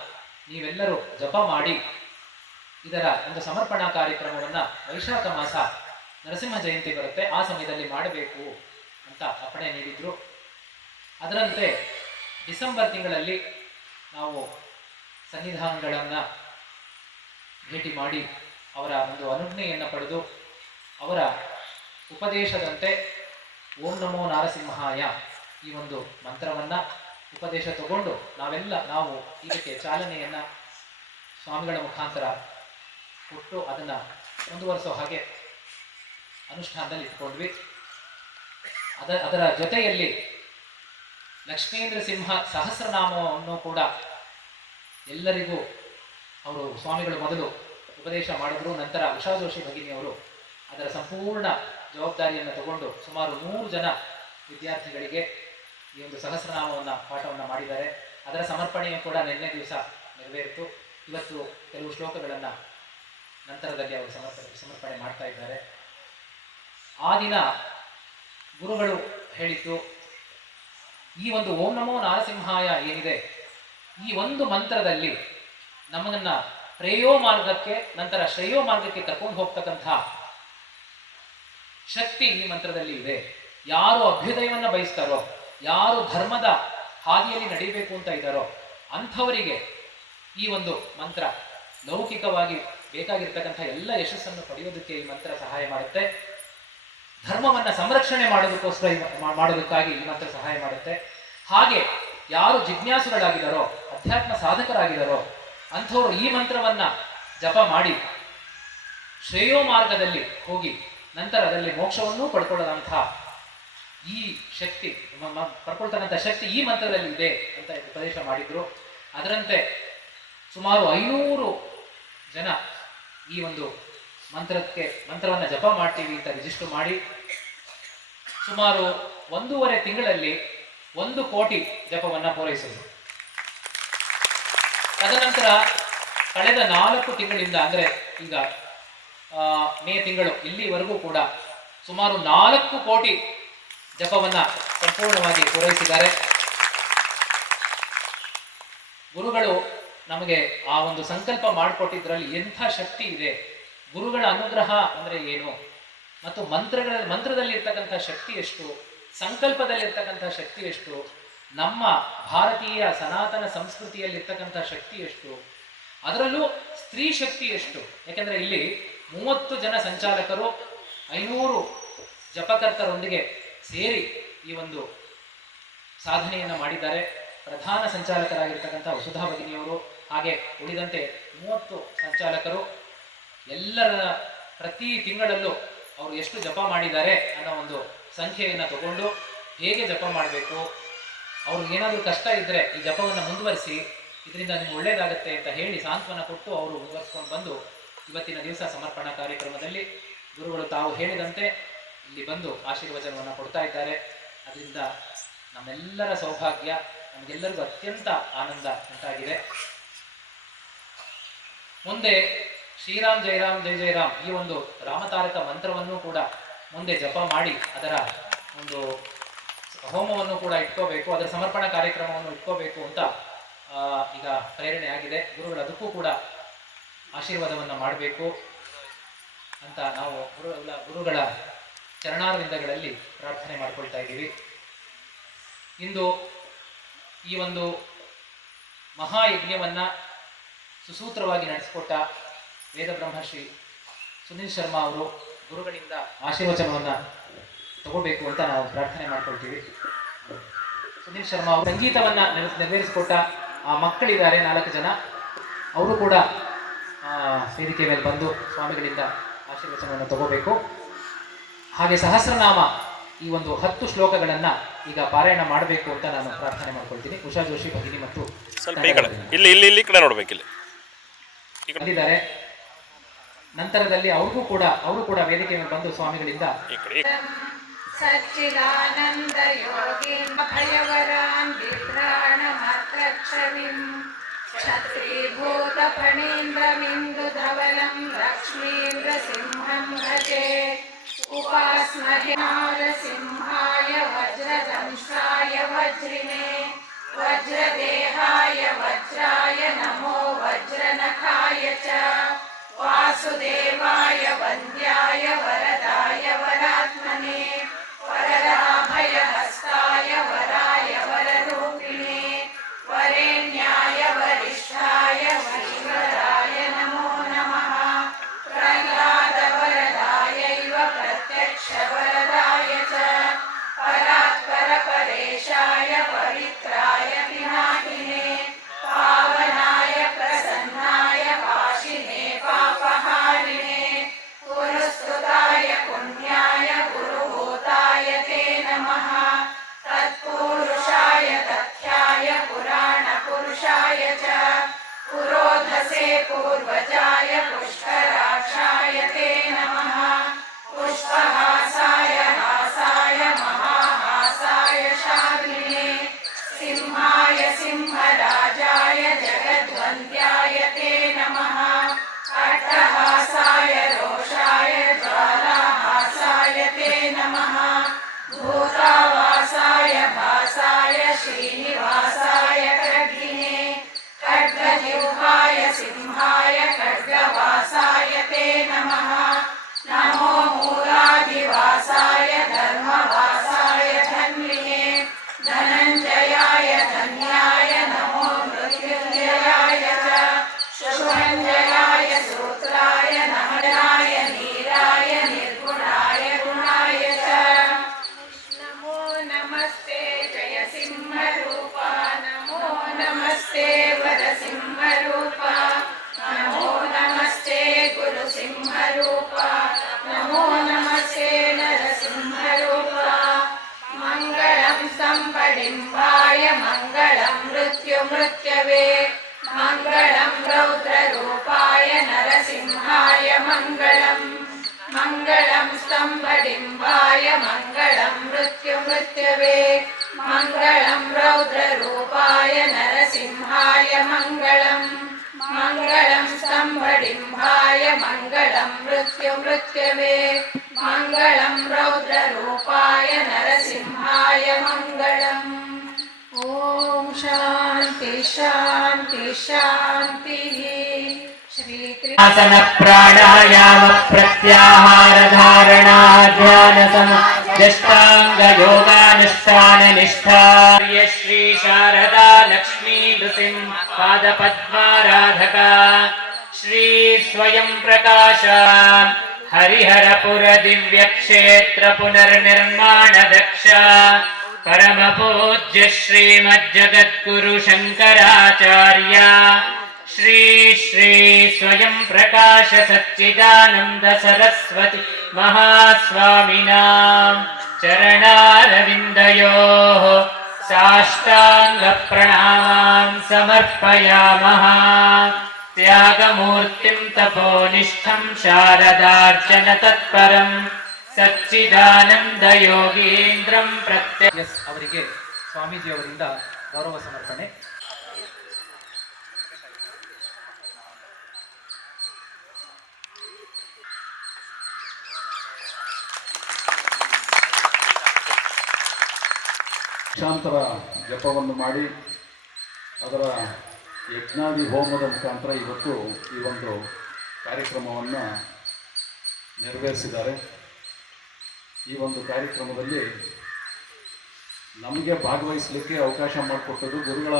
ನೀವೆಲ್ಲರೂ ಜಪ ಮಾಡಿ ಇದರ ಒಂದು ಸಮರ್ಪಣಾ ಕಾರ್ಯಕ್ರಮವನ್ನು ವೈಶಾಖ ಮಾಸ ನರಸಿಂಹ ಜಯಂತಿ ಬರುತ್ತೆ ಆ ಸಮಯದಲ್ಲಿ ಮಾಡಬೇಕು ಅಂತ ಅಪ್ಪಣೆ ನೀಡಿದ್ರು. ಅದರಂತೆ ಡಿಸೆಂಬರ್ ತಿಂಗಳಲ್ಲಿ ನಾವು ಸನ್ನಿಧಾನಗಳನ್ನು ಭೇಟಿ ಮಾಡಿ ಅವರ ಒಂದು ಅನುಜ್ಞೆಯನ್ನು ಪಡೆದು ಅವರ ಉಪದೇಶದಂತೆ ಓಂ ನಮೋ ನಾರಸಿಂಹಾಯ ಈ ಒಂದು ಮಂತ್ರವನ್ನು ಉಪದೇಶ ತಗೊಂಡು ನಾವು ಇದಕ್ಕೆ ಚಾಲನೆಯನ್ನು ಸ್ವಾಮಿಗಳ ಮುಖಾಂತರ ಕೊಟ್ಟು ಅದನ್ನು ಮುಂದುವರಿಸೋ ಹಾಗೆ ಅನುಷ್ಠಾನದಲ್ಲಿ ಇಟ್ಕೊಂಡ್ವಿ. ಅದರ ಜೊತೆಯಲ್ಲಿ ಲಕ್ಷ್ಮೀಂದ್ರ ಸಿಂಹ ಸಹಸ್ರನಾಮವನ್ನು ಕೂಡ ಎಲ್ಲರಿಗೂ ಅವರು ಸ್ವಾಮಿಗಳು ಮೊದಲು ಉಪದೇಶ ಮಾಡಿದ್ರು. ನಂತರ ಉಷಾ ಜೋಶಿ ಭಗಿನಿಯವರು ಅದರ ಸಂಪೂರ್ಣ ಜವಾಬ್ದಾರಿಯನ್ನು ತಗೊಂಡು ಸುಮಾರು 100 ಜನ ವಿದ್ಯಾರ್ಥಿಗಳಿಗೆ ಈ ಒಂದು ಸಹಸ್ರನಾಮವನ್ನು ಪಾಠವನ್ನು ಮಾಡಿದ್ದಾರೆ. ಅದರ ಸಮರ್ಪಣೆಯು ಕೂಡ ನಿನ್ನೆ ದಿವಸ ನೆರವೇರಿತು. ಇವತ್ತು ಕೆಲವು ಶ್ಲೋಕಗಳನ್ನು ನಂತರದಲ್ಲಿ ಅವರು ಸಮರ್ಪಣೆ ಮಾಡ್ತಾ ಇದ್ದಾರೆ. ಆ ದಿನ ಗುರುಗಳು ಹೇಳಿದ್ದು ಈ ಒಂದು ಓಂ ನಮೋ ನಾರಸಿಂಹಾಯ ಏನಿದೆ ಈ ಒಂದು ಮಂತ್ರದಲ್ಲಿ ನಮ್ಮನ್ನ ಪ್ರೇಯೋ ಮಾರ್ಗಕ್ಕೆ ನಂತರ ಶ್ರೇಯೋ ಮಾರ್ಗಕ್ಕೆ ಕರ್ಕೊಂಡು ಹೋಗ್ತಕ್ಕಂಥ ಶಕ್ತಿ ಈ ಮಂತ್ರದಲ್ಲಿ ಇದೆ. ಯಾರು ಅಭ್ಯುದಯವನ್ನು ಬಯಸ್ತಾರೋ, ಯಾರು ಧರ್ಮದ ಹಾದಿಯಲ್ಲಿ ನಡೀಬೇಕು ಅಂತ ಇದ್ದಾರೋ ಅಂಥವರಿಗೆ ಈ ಒಂದು ಮಂತ್ರ ಲೌಕಿಕವಾಗಿ ಬೇಕಾಗಿರ್ತಕ್ಕಂಥ ಎಲ್ಲ ಯಶಸ್ಸನ್ನು ಪಡೆಯೋದಕ್ಕೆ ಈ ಮಂತ್ರ ಸಹಾಯ ಮಾಡುತ್ತೆ. ಧರ್ಮವನ್ನು ಸಂರಕ್ಷಣೆ ಮಾಡೋದಕ್ಕಾಗಿ ಈ ಮಂತ್ರ ಸಹಾಯ ಮಾಡುತ್ತೆ. ಹಾಗೆ ಯಾರು ಜಿಜ್ಞಾಸುಗಳಾಗಿದ್ದಾರೋ, ಅಧ್ಯಾತ್ಮ ಸಾಧಕರಾಗಿದ್ದಾರೋ ಅಂಥವರು ಈ ಮಂತ್ರವನ್ನ ಜಪ ಮಾಡಿ ಶ್ರೇಯೋ ಮಾರ್ಗದಲ್ಲಿ ಹೋಗಿ ನಂತರ ಅದರಲ್ಲಿ ಮೋಕ್ಷವನ್ನೂ ಪಡ್ಕೊಳ್ಳೋದಂಥ ಈ ಶಕ್ತಿ ಪಡ್ಕೊಳ್ತಕ್ಕಂಥ ಶಕ್ತಿ ಈ ಮಂತ್ರದಲ್ಲಿ ಇದೆ ಅಂತ ಉಪದೇಶ ಮಾಡಿದ್ರು. ಅದರಂತೆ ಸುಮಾರು 500 ಜನ ಈ ಒಂದು ಮಂತ್ರವನ್ನು ಜಪ ಮಾಡ್ತೀವಿ ಅಂತ ರಿಜಿಸ್ಟರ್ ಮಾಡಿ ಸುಮಾರು 1.5 ತಿಂಗಳಲ್ಲಿ 1 ಕೋಟಿ ಜಪವನ್ನು ಪೂರೈಸಿದರು. ತದನಂತರ ಕಳೆದ 4 ತಿಂಗಳಿಂದ ಅಂದರೆ ಈಗ ಮೇ ತಿಂಗಳು ಇಲ್ಲಿವರೆಗೂ ಕೂಡ ಸುಮಾರು 4 ಕೋಟಿ ಜಪವನ್ನು ಸಂಪೂರ್ಣವಾಗಿ ಪೂರೈಸಿದ್ದಾರೆ. ಗುರುಗಳು ನಮಗೆ ಆ ಒಂದು ಸಂಕಲ್ಪ ಮಾಡಿಕೊಟ್ಟಿದ್ರಲ್ಲಿ ಎಂಥ ಶಕ್ತಿ ಇದೆ, ಗುರುಗಳ ಅನುಗ್ರಹ ಅಂದರೆ ಏನು, ಮತ್ತು ಮಂತ್ರದಲ್ಲಿರ್ತಕ್ಕಂಥ ಶಕ್ತಿ ಎಷ್ಟು, ಸಂಕಲ್ಪದಲ್ಲಿರ್ತಕ್ಕಂಥ ಶಕ್ತಿ ಎಷ್ಟು, ನಮ್ಮ ಭಾರತೀಯ ಸನಾತನ ಸಂಸ್ಕೃತಿಯಲ್ಲಿರ್ತಕ್ಕಂಥ ಶಕ್ತಿ ಎಷ್ಟು, ಅದರಲ್ಲೂ ಸ್ತ್ರೀ ಶಕ್ತಿ ಎಷ್ಟು. ಯಾಕೆಂದರೆ ಇಲ್ಲಿ 30 ಜನ ಸಂಚಾಲಕರು 500 ಜಪಕರ್ತರೊಂದಿಗೆ ಸೇರಿ ಈ ಒಂದು ಸಾಧನೆಯನ್ನು ಮಾಡಿದ್ದಾರೆ. ಪ್ರಧಾನ ಸಂಚಾಲಕರಾಗಿರ್ತಕ್ಕಂಥ ವಸುಧಾ ಭಗಿನಿಯವರು ಹಾಗೆ ಉಳಿದಂತೆ 30 ಸಂಚಾಲಕರು ಎಲ್ಲರ ಪ್ರತಿ ತಿಂಗಳಲ್ಲೂ ಅವರು ಎಷ್ಟು ಜಪ ಮಾಡಿದ್ದಾರೆ ಅನ್ನೋ ಒಂದು ಸಂಖ್ಯೆಯನ್ನು ತಗೊಂಡು ಹೇಗೆ ಜಪ ಮಾಡಬೇಕು, ಅವ್ರಿಗೆ ಏನಾದರೂ ಕಷ್ಟ ಇದ್ದರೆ ಈ ಜಪವನ್ನು ಮುಂದುವರಿಸಿ, ಇದರಿಂದ ನಿಮ್ಗೆ ಒಳ್ಳೆಯದಾಗತ್ತೆ ಅಂತ ಹೇಳಿ ಸಾಂತ್ವನ ಕೊಟ್ಟು ಅವರು ಮುಂದುವರಿಸ್ಕೊಂಡು ಬಂದು ಇವತ್ತಿನ ದಿವಸ ಸಮರ್ಪಣಾ ಕಾರ್ಯಕ್ರಮದಲ್ಲಿ ಗುರುಗಳು ತಾವು ಹೇಳಿದಂತೆ ಇಲ್ಲಿ ಬಂದು ಆಶೀರ್ವಚನವನ್ನು ಕೊಡ್ತಾ ಇದ್ದಾರೆ. ಅದರಿಂದ ನಮ್ಮೆಲ್ಲರ ಸೌಭಾಗ್ಯ, ನಮಗೆಲ್ಲರಿಗೂ ಅತ್ಯಂತ ಆನಂದ ಉಂಟಾಗಿದೆ. ಮುಂದೆ ಶ್ರೀರಾಮ್ ಜೈ ರಾಮ್ ಜೈ ಜೈ ರಾಮ್ ಈ ಒಂದು ರಾಮತಾರಕ ಮಂತ್ರವನ್ನು ಕೂಡ ಮುಂದೆ ಜಪ ಮಾಡಿ ಅದರ ಒಂದು ಹೋಮವನ್ನು ಕೂಡ ಇಟ್ಕೋಬೇಕು, ಅದರ ಸಮರ್ಪಣಾ ಕಾರ್ಯಕ್ರಮವನ್ನು ಇಟ್ಕೋಬೇಕು ಅಂತ ಈಗ ಪ್ರೇರಣೆ ಆಗಿದೆ. ಗುರುಗಳು ಅದಕ್ಕೂ ಕೂಡ ಆಶೀರ್ವಾದವನ್ನು ಮಾಡಬೇಕು ಅಂತ ನಾವು ಗುರುಗಳ ಚರಣಾರವಿಂದಗಳಲ್ಲಿ ಪ್ರಾರ್ಥನೆ ಮಾಡಿಕೊಳ್ತಾ ಇದ್ದೀವಿ. ಇಂದು ಈ ಒಂದು ಮಹಾಯಜ್ಞವನ್ನು ಸುಸೂತ್ರವಾಗಿ ನಡೆಸಿಕೊಟ್ಟ ವೇದ ಬ್ರಹ್ಮಶ್ರೀ ಸುನೀಲ್ ಶರ್ಮಾ ಅವರು ಗುರುಗಳಿಂದ ಆಶೀರ್ವಚನವನ್ನು ತಗೋಬೇಕು ಅಂತ ನಾವು ಪ್ರಾರ್ಥನೆ ಮಾಡ್ಕೊಳ್ತೀವಿ. ಸುನೀಲ್ ಶರ್ಮಾ ಅವರು ಸಂಗೀತವನ್ನು ನೆರವೇರಿಸಿಕೊಟ್ಟ ಆ ಮಕ್ಕಳಿದ್ದಾರೆ 4 ಜನ, ಅವರು ಕೂಡ ವೇದಿಕೆ ಮೇಲೆ ಬಂದು ಸ್ವಾಮಿಗಳಿಂದ ಆಶೀರ್ವಚನವನ್ನು ತಗೋಬೇಕು. ಹಾಗೆ ಸಹಸ್ರನಾಮ ಈ ಒಂದು 10 ಶ್ಲೋಕಗಳನ್ನು ಈಗ ಪಾರಾಯಣ ಮಾಡಬೇಕು ಅಂತ ನಾನು ಪ್ರಾರ್ಥನೆ ಮಾಡ್ಕೊಳ್ತೀನಿ. ಉಷಾ ಜೋಶಿ ಭಗಿನಿ ಮತ್ತು ಇಲ್ಲಿ ಕಡೆ ನೋಡ್ಬೇಕಿಲ್ಲ ಬಂದಿದ್ದಾರೆ. ನಂತರದಲ್ಲಿ ಅವರು ಕೂಡ ವೇದಿಕೆ ಮೇಲೆ ಬಂದು ಸ್ವಾಮಿಗಳಿಂದ ಸಚ್ಚಿದಾನಂದ ಯೋಗಿ ಭಯವರಾನ್ ವಿಭ್ರಾಣಮತ್ರಕ್ಷವಿಂ ಕ್ಷತ್ರೀಭೂತ ಫಣೀಂದ್ರಮಿಂದು ಧವಲಂ ಲಕ್ಷ್ಮೀಂದ್ರ ಸಿಂಹಂ ಭಜೆ ಉಪಾಸ್ಮಹೆ ನಾರಸಿಂಹಾಯ ವಜ್ರದಂಶಾಯ ವಜ್ರಿಣೆ ವಜ್ರದೇಹಾಯ ವಜ್ರಾಯ ನಮೋ ವಜ್ರನಖಾಯ ಚ ವಾಸುದೇವಾಯ ವಂದ್ಯಾಯ ವರದಾಯ ವರಾತ್ಮನೆ ವರದಾಭಯಹಸ್ತಾಯ ವರಾಯ ವರರೂಪಿಣೆ ವರೇಣ್ಯಾಯ ವರಿಷ್ಠಾಯ ವೈಶ್ವರಾಯ ನಮೋ ನಮಃ ಪ್ರಹ್ಲಾದ ವರದಾಯೈವ ಪ್ರತ್ಯಕ್ಷ ವರದಾಯ ಚ ಪರಾತ್ಪರ ಪರೇಶಾಯ ಪವಿತ್ರಾಯ ಪಿನಾಕಿನೇ ಪಾವನಾಯ ಪ್ರಸನ್ನಾಯ ಪಾಶಿನೇ ಪಾಪಹಾರಿಣೇ ಪುರಸ್ತುತಾಯ ಪುಣ್ಯಾಯ ಗುರುಭೂತಾಯ ತೇ ನಮಃ ತತ್ಪುರುಷಾಯ ತಥ್ಯಾಯ ಪುರಾಣ ಪುರುಷಾಯ ಚ ಪುರೋಧಸೆ ಪೂರ್ವಜಾಯ ಪುಷ್ಕರಾಕ್ಷಾಯ ತೇ ನಮಃ ಪುಷ್ಪಹಾಸಾಯ ಹಾಸಾಯ ಮಹಾಹಾಸಾಯ ಶಾಲಿನೇ ಸಿಂಹಾಯ ಸಿಂಹರಾಜಾಯ ಜಗದ್ವಂದ್ಯಾಯ ತೇ ನಮಃ ಅಟ್ಟಹಾಸಾಯ ರೋಷಾಯ ಜ್ವಾಲಾಹಾಸಾಯ ತೇ ನಮಃ ಭೂತಾವಾಸಾಯ ಭಾಸಾಯ ಶ್ರೀನಿವಾಸಾಯ ಖಡ್ಗಿನೇ ಖಡ್ಗಜಿಹ್ವಾಯ ಸಿಂಹಾಯ ಖಡ್ಗವಾಸಾಯ ತೇ ನಮಃ ನಮೋ ಮೂಲಾದಿವಾಸಾಯ ಧರ್ಮವಾಸಾಯ ಧನ್ವಿನೇ ಧನಂಜಯಾಯ ಧನ್ಯಾಯ ನಮೋ ಮೃತ್ಯುಂಜಯಾಯ ಚ ಶುಭಂಜಯಾಯ ಸೂತ್ರಾಯ ನಮನಾಯ ನೀರಾಯ ನಿರ್ಗುಣಾಯ ಗುಣಾಯ ಚ ನಮೋ ನಮಸ್ತೆ ಜಯ ಸಿಂಹರೂಪ ನಮೋ ನಮಸ್ತೆ ವರಸಿಂಹರೂಪ ನಮೋ ನಮಸ್ತೆ ಗುರು ಸಿಂಹರೂಪ ನಮೋ ನಮಸ್ತೆ ನರಸಿಂಹರೂಪ ಮಂಗಳಂ ಸಂಪಡಿಂಬಾಯ ಮಂಗಳಂ ಮೃತ್ಯುಮೃತ್ಯವೆ ಮಂಗಳಂ रौद्ररूपाय नरसिंहाय मङ्गलम् मङ्गलं स्तम्भडिम्बाय मङ्गलं मृत्युमृत्यवे मङ्गलं रौद्ररूपाय नरसिंहाय मङ्गलम् मङ्गलं स्तम्भडिम्बाय मङ्गलं मृत्युमृत्यवे मङ्गलं रौद्ररूपाय नरसिंहाय मङ्गलम् ॐ शान्ति शान्ति शान्तिः श्रीकृष्ण आसन प्राणायाम प्रत्याहार धारणा ध्यान समाष्टांग योगानुष्ठान निष्ठा श्री शारदा लक्ष्मी नृसिंह पाद पद्माराधका श्री स्वयं प्रकाश हरिहरपुर दिव्य क्षेत्र पुनर्निर्माण दक्ष परम पूज्य श्रीमज्जगद्गुरु शंकराचार्य श्री श्री स्वयं प्रकाश सच्चिदानंद सरस्वती महास्वामिनां चरणारविन्दयोः साष्टांग प्रणामान् समर्पयामः त्यागमूर्तिं तपोनिष्ठं शारदार्चन तत्परं ಸಚ್ಚಿದಾನಂದ ಯೋಗೀಂದ್ರಂ ಎಸ್ ಅವರಿಗೆ ಸ್ವಾಮೀಜಿಯವರಿಂದ ಗೌರವ ಸಮರ್ಪಣೆ. ಲಕ್ಷಾಂತರ ಜಪವನ್ನು ಮಾಡಿ ಅದರ ಯಜ್ಞಾದಿ ಹೋಮದ ಮುಖಾಂತರ ಇವತ್ತು ಈ ಒಂದು ಕಾರ್ಯಕ್ರಮವನ್ನು ನೆರವೇರಿಸಿದ್ದಾರೆ. ಈ ಒಂದು ಕಾರ್ಯಕ್ರಮದಲ್ಲಿ ನಮಗೆ ಭಾಗವಹಿಸಲಿಕ್ಕೆ ಅವಕಾಶ ಮಾಡಿಕೊಟ್ಟದ್ದು ಗುರುಗಳ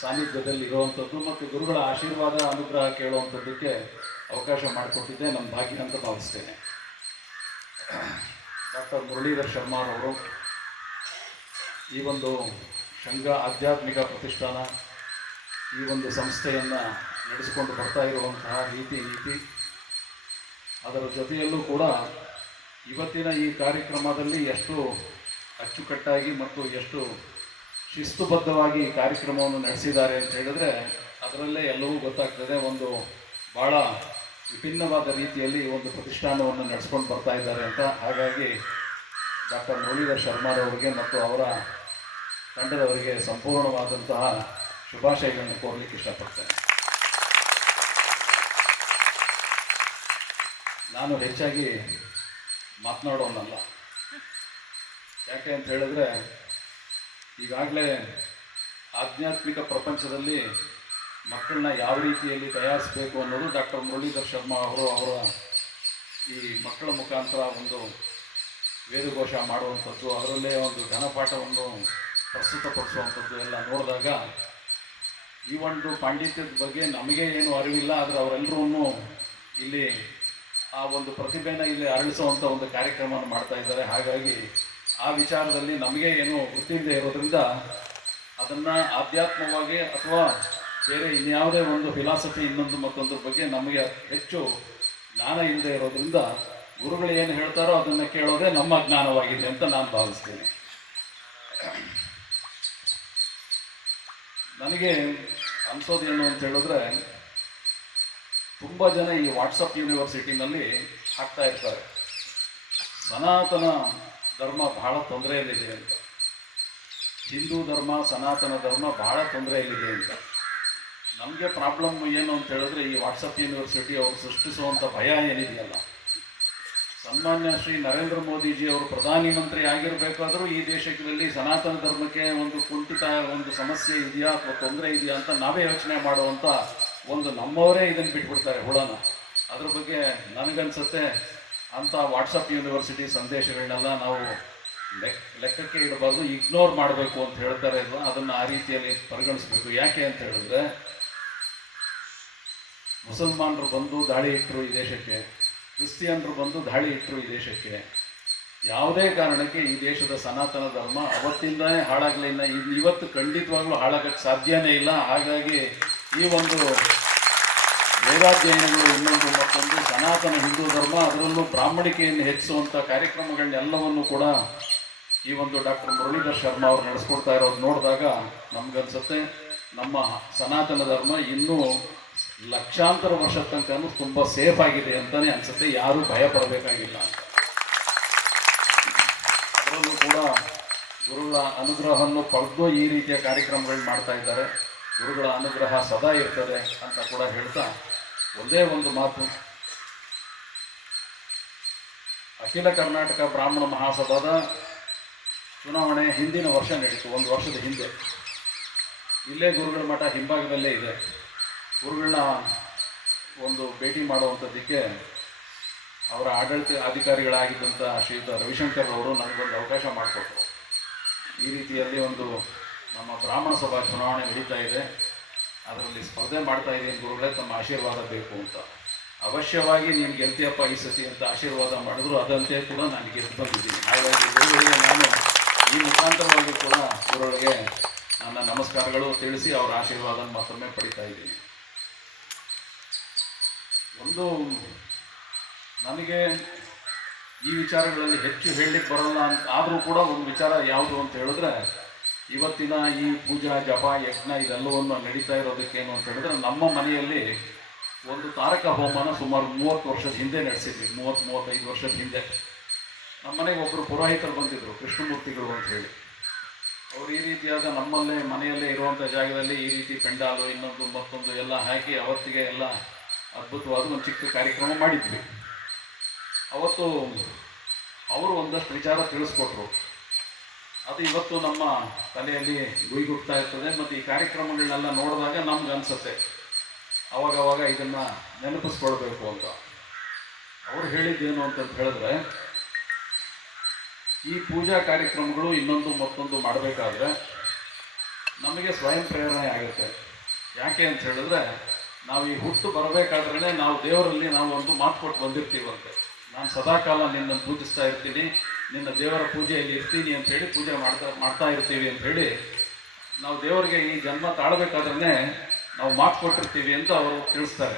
ಸಾನ್ನಿಧ್ಯದಲ್ಲಿ ಇರುವಂಥದ್ದು ಮತ್ತು ಗುರುಗಳ ಆಶೀರ್ವಾದ ಅನುಗ್ರಹ ಕೇಳುವಂಥದ್ದಕ್ಕೆ ಅವಕಾಶ ಮಾಡಿಕೊಟ್ಟಿದ್ದೆ ನಮ್ಮ ಭಾಗ್ಯ ಅಂತ ಭಾವಿಸ್ತೇನೆ. ಡಾಕ್ಟರ್ ಮುರಳೀಧರ್ ಶರ್ಮಾರವರು ಈ ಒಂದು ಶೃಂಗ ಆಧ್ಯಾತ್ಮಿಕ ಪ್ರತಿಷ್ಠಾನ ಈ ಒಂದು ಸಂಸ್ಥೆಯನ್ನು ನಡೆಸಿಕೊಂಡು ಬರ್ತಾ ಇರುವಂತಹ ರೀತಿ ನೀತಿ ಅದರ ಜೊತೆಯಲ್ಲೂ ಕೂಡ ಇವತ್ತಿನ ಈ ಕಾರ್ಯಕ್ರಮದಲ್ಲಿ ಎಷ್ಟು ಅಚ್ಚುಕಟ್ಟಾಗಿ ಮತ್ತು ಎಷ್ಟು ಶಿಸ್ತುಬದ್ಧವಾಗಿ ಈ ಕಾರ್ಯಕ್ರಮವನ್ನು ನಡೆಸಿದ್ದಾರೆ ಅಂತ ಹೇಳಿದ್ರೆ ಅದರಲ್ಲೇ ಎಲ್ಲವೂ ಗೊತ್ತಾಗ್ತದೆ. ಒಂದು ಭಾಳ ವಿಭಿನ್ನವಾದ ರೀತಿಯಲ್ಲಿ ಈ ಒಂದು ಪ್ರತಿಷ್ಠಾನವನ್ನು ನಡೆಸ್ಕೊಂಡು ಬರ್ತಾ ಇದ್ದಾರೆ ಅಂತ. ಹಾಗಾಗಿ ಡಾಕ್ಟರ್ ಮುರಳೀಧರ್ ಶರ್ಮಾರವರಿಗೆ ಮತ್ತು ಅವರ ತಂಡದವರಿಗೆ ಸಂಪೂರ್ಣವಾದಂತಹ ಶುಭಾಶಯಗಳನ್ನು ಕೋರಲಿಕ್ಕೆ ಇಷ್ಟಪಡ್ತೇನೆ. ನಾನು ಹೆಚ್ಚಾಗಿ ಮಾತನಾಡೋನಲ್ಲ. ಯಾಕೆ ಅಂತ ಹೇಳಿದ್ರೆ ಈಗಾಗಲೇ ಆಧ್ಯಾತ್ಮಿಕ ಪ್ರಪಂಚದಲ್ಲಿ ಮಕ್ಕಳನ್ನ ಯಾವ ರೀತಿಯಲ್ಲಿ ತಯಾರಿಸಬೇಕು ಅನ್ನೋದು ಡಾಕ್ಟರ್ ಮುರಳೀಧರ್ ಶರ್ಮಾ ಅವರು ಅವರ ಈ ಮಕ್ಕಳ ಮುಖಾಂತರ ಒಂದು ವೇದಘೋಷ ಮಾಡುವಂಥದ್ದು, ಅದರಲ್ಲೇ ಒಂದು ಘನಪಾಠವನ್ನು ಪ್ರಸ್ತುತಪಡಿಸುವಂಥದ್ದು ಎಲ್ಲ ನೋಡಿದಾಗ ಈ ಒಂದು ಪಾಂಡಿತ್ಯದ ಬಗ್ಗೆ ನಮಗೆ ಏನು ಅರಿವಿಲ್ಲ, ಆದರೆ ಅವರೆಲ್ಲರೂ ಇಲ್ಲಿ ಆ ಒಂದು ಪ್ರತಿಭೆನ ಇಲ್ಲಿ ಅರಳಿಸುವಂಥ ಒಂದು ಕಾರ್ಯಕ್ರಮವನ್ನು ಮಾಡ್ತಾ ಇದ್ದಾರೆ. ಹಾಗಾಗಿ ಆ ವಿಚಾರದಲ್ಲಿ ನಮಗೆ ಏನು ಗೊತ್ತಿಲ್ಲದೆ ಇರೋದ್ರಿಂದ ಅದನ್ನು ಆಧ್ಯಾತ್ಮವಾಗಿ ಅಥವಾ ಬೇರೆ ಇನ್ಯಾವುದೇ ಒಂದು ಫಿಲಾಸಫಿ ಇನ್ನೊಂದು ಮತ್ತೊಂದು ಬಗ್ಗೆ ನಮಗೆ ಹೆಚ್ಚು ಜ್ಞಾನ ಇಲ್ಲದೆ ಇರೋದ್ರಿಂದ ಗುರುಗಳು ಏನು ಹೇಳ್ತಾರೋ ಅದನ್ನು ಕೇಳೋದೇ ನಮ್ಮ ಜ್ಞಾನವಾಗಿದೆ ಅಂತ ನಾನು ಭಾವಿಸ್ತೇನೆ. ನನಗೆ ಅನಿಸೋದೇನು ಅಂತ ಹೇಳಿದ್ರೆ ತುಂಬ ಜನ ಈ ವಾಟ್ಸಪ್ ಯೂನಿವರ್ಸಿಟಿನಲ್ಲಿ ಹಾಕ್ತಾ ಇರ್ತಾರೆ ಸನಾತನ ಧರ್ಮ ಬಹಳ ತೊಂದರೆಯಲ್ಲಿದೆ ಅಂತ, ಹಿಂದೂ ಧರ್ಮ ಸನಾತನ ಧರ್ಮ ಬಹಳ ತೊಂದರೆಯಲ್ಲಿದೆ ಅಂತ. ನಮಗೆ ಪ್ರಾಬ್ಲಮ್ ಏನು ಅಂತ ಹೇಳಿದ್ರೆ ಈ ವಾಟ್ಸಪ್ ಯೂನಿವರ್ಸಿಟಿ ಅವರು ಸೃಷ್ಟಿಸುವಂಥ ಭಯ ಏನಿದೆಯಲ್ಲ, ಸನ್ಮಾನ್ಯ ಶ್ರೀ ನರೇಂದ್ರ ಮೋದಿಜಿ ಅವರು ಪ್ರಧಾನಿ ಮಂತ್ರಿ ಆಗಿರಬೇಕಾದ್ರೂ ಈ ದೇಶದಲ್ಲಿ ಸನಾತನ ಧರ್ಮಕ್ಕೆ ಒಂದು ಕುಂಠಿತ ಒಂದು ಸಮಸ್ಯೆ ಇದೆಯಾ ಅಥವಾ ತೊಂದರೆ ಇದೆಯಾ ಅಂತ ನಾವೇ ಯೋಚನೆ ಮಾಡುವಂಥ ಒಂದು ನಮ್ಮವರೇ ಇದನ್ನು ಬಿಟ್ಬಿಡ್ತಾರೆ ಹುಳನ. ಅದ್ರ ಬಗ್ಗೆ ನನಗನ್ಸುತ್ತೆ ಅಂಥ ವಾಟ್ಸಪ್ ಯೂನಿವರ್ಸಿಟಿ ಸಂದೇಶಗಳನ್ನೆಲ್ಲ ನಾವು ಲೆಕ್ಕಕ್ಕೆ ಇಡಬಾರ್ದು, ಇಗ್ನೋರ್ ಮಾಡಬೇಕು ಅಂತ ಹೇಳ್ತಾರೆ. ಅದನ್ನು ಆ ರೀತಿಯಲ್ಲಿ ಪರಿಗಣಿಸಬೇಕು. ಯಾಕೆ ಅಂತ ಹೇಳಿದ್ರೆ ಮುಸಲ್ಮಾನರು ಬಂದು ದಾಳಿ ಇಟ್ಟರು ಈ ದೇಶಕ್ಕೆ, ಕ್ರಿಸ್ಟಿಯನ್ರು ಬಂದು ದಾಳಿ ಇಟ್ಟರು ಈ ದೇಶಕ್ಕೆ. ಯಾವುದೇ ಕಾರಣಕ್ಕೆ ಈ ದೇಶದ ಸನಾತನ ಧರ್ಮ ಅವತ್ತಿಂದನೇ ಹಾಳಾಗಲಿಲ್ಲ, ಇವತ್ತು ಖಂಡಿತವಾಗ್ಲೂ ಹಾಳಾಗಕ್ಕೆ ಸಾಧ್ಯನೇ ಇಲ್ಲ. ಹಾಗಾಗಿ ಈ ಒಂದು ವೇದಾಧ್ಯಯನಗಳು ಇನ್ನೊಂದು ಮತ್ತೊಂದು ಸನಾತನ ಹಿಂದೂ ಧರ್ಮ, ಅದರಲ್ಲೂ ಬ್ರಾಹ್ಮಣಿಕೆಯನ್ನು ಹೆಚ್ಚಿಸುವಂಥ ಕಾರ್ಯಕ್ರಮಗಳನ್ನೆಲ್ಲವನ್ನು ಕೂಡ ಈ ಒಂದು ಡಾಕ್ಟರ್ ಮುರಳೀಧರ್ ಶರ್ಮಾ ಅವರು ನಡೆಸ್ಕೊಡ್ತಾ ಇರೋದು ನೋಡಿದಾಗ ನಮಗನ್ಸುತ್ತೆ ನಮ್ಮ ಸನಾತನ ಧರ್ಮ ಇನ್ನೂ ಲಕ್ಷಾಂತರ ವರ್ಷದ ತನಕ ತುಂಬ ಸೇಫ್ ಆಗಿದೆ ಅಂತಲೇ ಅನಿಸುತ್ತೆ. ಯಾರೂ ಭಯ ಪಡಬೇಕಾಗಿಲ್ಲ ಅಂತ. ಅದರಲ್ಲೂ ಕೂಡ ಗುರುಗಳ ಅನುಗ್ರಹವನ್ನು ಪಡೆದು ಈ ರೀತಿಯ ಕಾರ್ಯಕ್ರಮಗಳು ಮಾಡ್ತಾ ಇದ್ದಾರೆ. ಗುರುಗಳ ಅನುಗ್ರಹ ಸದಾ ಇರ್ತದೆ ಅಂತ ಕೂಡ ಹೇಳ್ತಾ ಒಂದೇ ಒಂದು ಮಾತು, ಅಖಿಲ ಕರ್ನಾಟಕ ಬ್ರಾಹ್ಮಣ ಮಹಾಸಭಾದ ಚುನಾವಣೆ ಹಿಂದಿನ ವರ್ಷ ನಡೀತು, 1 ವರ್ಷದ ಹಿಂದೆ. ಇಲ್ಲೇ ಗುರುಗಳ ಮಠ ಹಿಂಭಾಗದಲ್ಲೇ ಇದೆ. ಗುರುಗಳನ್ನ ಒಂದು ಭೇಟಿ ಮಾಡುವಂಥದ್ದಕ್ಕೆ ಅವರ ಆಡಳಿತ ಅಧಿಕಾರಿಗಳಾಗಿದ್ದಂಥ ಶ್ರೀಯುತ ರವಿಶಂಕರ್ ಅವರು ನನಗೊಂದು ಅವಕಾಶ ಮಾಡಿಕೊಟ್ರು. ಈ ರೀತಿಯಲ್ಲಿ ಒಂದು ನಮ್ಮ ಬ್ರಾಹ್ಮಣ ಸಭಾ ಚುನಾವಣೆ ನಡೀತಾ ಇದೆ, ಅದರಲ್ಲಿ ಸ್ಪರ್ಧೆ ಮಾಡ್ತಾ ಇದ್ದೀನಿ ಗುರುಗಳೇ, ತಮ್ಮ ಆಶೀರ್ವಾದ ಬೇಕು ಅಂತ. ಅವಶ್ಯವಾಗಿ ನೀನು ಗೆಲ್ತಿಯಪ್ಪ ಈ ಸತಿ ಅಂತ ಆಶೀರ್ವಾದ ಮಾಡಿದ್ರು. ಅದಂತೆ ಕೂಡ ನಾನು ಗೆದ್ದು ಬಂದಿದ್ದೀನಿ. ಹಾಗಾಗಿ ಗುರುಗಳಿಗೆ ನಾನು ಈ ಮುಖಾಂತರವಾಗಿ ಕೂಡ ಗುರುಗಳಿಗೆ ನನ್ನ ನಮಸ್ಕಾರಗಳು ತಿಳಿಸಿ ಅವರ ಆಶೀರ್ವಾದ ಮತ್ತೊಮ್ಮೆ ಪಡಿತಾ ಇದ್ದೀನಿ. ಒಂದು ನನಗೆ ಈ ವಿಚಾರಗಳಲ್ಲಿ ಹೆಚ್ಚು ಹೇಳಲಿಕ್ಕೆ ಬರೋಲ್ಲ ಅಂತ ಆದರೂ ಕೂಡ ಒಂದು ವಿಚಾರ ಯಾವುದು ಅಂತ ಹೇಳಿದ್ರೆ, ಇವತ್ತಿನ ಈ ಪೂಜಾ ಜಪ ಯಜ್ಞ ಇದೆಲ್ಲವನ್ನು ನಡೀತಾ ಇರೋದಕ್ಕೇನು ಅಂತ ಹೇಳಿದ್ರೆ, ನಮ್ಮ ಮನೆಯಲ್ಲಿ ಒಂದು ತಾರಕ ಹೋಮನ ಸುಮಾರು 30 ವರ್ಷದ ಹಿಂದೆ ನಡೆಸಿದ್ವಿ. 30-35 ವರ್ಷದ ಹಿಂದೆ ನಮ್ಮ ಮನೆಗೆ ಒಬ್ಬರು ಪುರೋಹಿತರು ಬಂದಿದ್ದರು, ಕೃಷ್ಣಮೂರ್ತಿಗಳು ಅಂತ ಹೇಳಿ. ಅವರು ಈ ರೀತಿಯಾದ ನಮ್ಮಲ್ಲೇ ಮನೆಯಲ್ಲೇ ಇರುವಂಥ ಜಾಗದಲ್ಲಿ ಈ ರೀತಿ ಪೆಂಡಾಲು ಇನ್ನೊಂದು ಮತ್ತೊಂದು ಎಲ್ಲ ಹಾಕಿ ಅವತ್ತಿಗೆ ಎಲ್ಲ ಅದ್ಭುತವಾದ ಒಂದು ಚಿಕ್ಕ ಕಾರ್ಯಕ್ರಮ ಮಾಡಿದ್ವಿ. ಅವತ್ತು ಅವರು ಒಂದಷ್ಟು ವಿಚಾರ ತಿಳಿಸ್ಕೊಟ್ರು. ಅದು ಇವತ್ತು ನಮ್ಮ ತಲೆಯಲ್ಲಿ ಗುಯ್ಗುಡ್ತಾ ಇರ್ತದೆ. ಮತ್ತು ಈ ಕಾರ್ಯಕ್ರಮಗಳನ್ನೆಲ್ಲ ನೋಡಿದಾಗ ನಮ್ಗೆ ಅನಿಸುತ್ತೆ ಅವಾಗವಾಗ ಇದನ್ನು ನೆನಪಿಸ್ಕೊಳ್ಬೇಕು ಅಂತ. ಅವರು ಹೇಳಿದ್ದೇನು ಅಂತಂತ ಹೇಳಿದ್ರೆ, ಈ ಪೂಜಾ ಕಾರ್ಯಕ್ರಮಗಳು ಇನ್ನೊಂದು ಮತ್ತೊಂದು ಮಾಡಬೇಕಾದ್ರೆ ನಮಗೆ ಸ್ವಯಂ ಪ್ರೇರಣೆ ಆಗುತ್ತೆ. ಯಾಕೆ ಅಂತ ಹೇಳಿದ್ರೆ, ನಾವು ಈ ಹುಟ್ಟು ಬರಬೇಕಾದ್ರೆ ನಾವು ದೇವರಲ್ಲಿ ನಾವು ಒಂದು ಮಾತು ಕೊಟ್ಟು ಬಂದಿರ್ತೀವಂತೆ, ನಾನು ಸದಾಕಾಲ ನಿನ್ನನ್ನು ಪೂಜಿಸ್ತಾ ಇರ್ತೀನಿ, ನಿನ್ನ ದೇವರ ಪೂಜೆಯಲ್ಲಿ ಇರ್ತೀನಿ ಅಂಥೇಳಿ ಪೂಜೆ ಮಾಡ್ತಾ ಇರ್ತೀವಿ ಅಂಥೇಳಿ ನಾವು ದೇವರಿಗೆ ಈ ಜನ್ಮ ತಾಳಬೇಕಾದ್ರೆ ನಾವು ಮಾತು ಕೊಟ್ಟಿರ್ತೀವಿ ಅಂತ ಅವರು ತಿಳಿಸ್ತಾರೆ.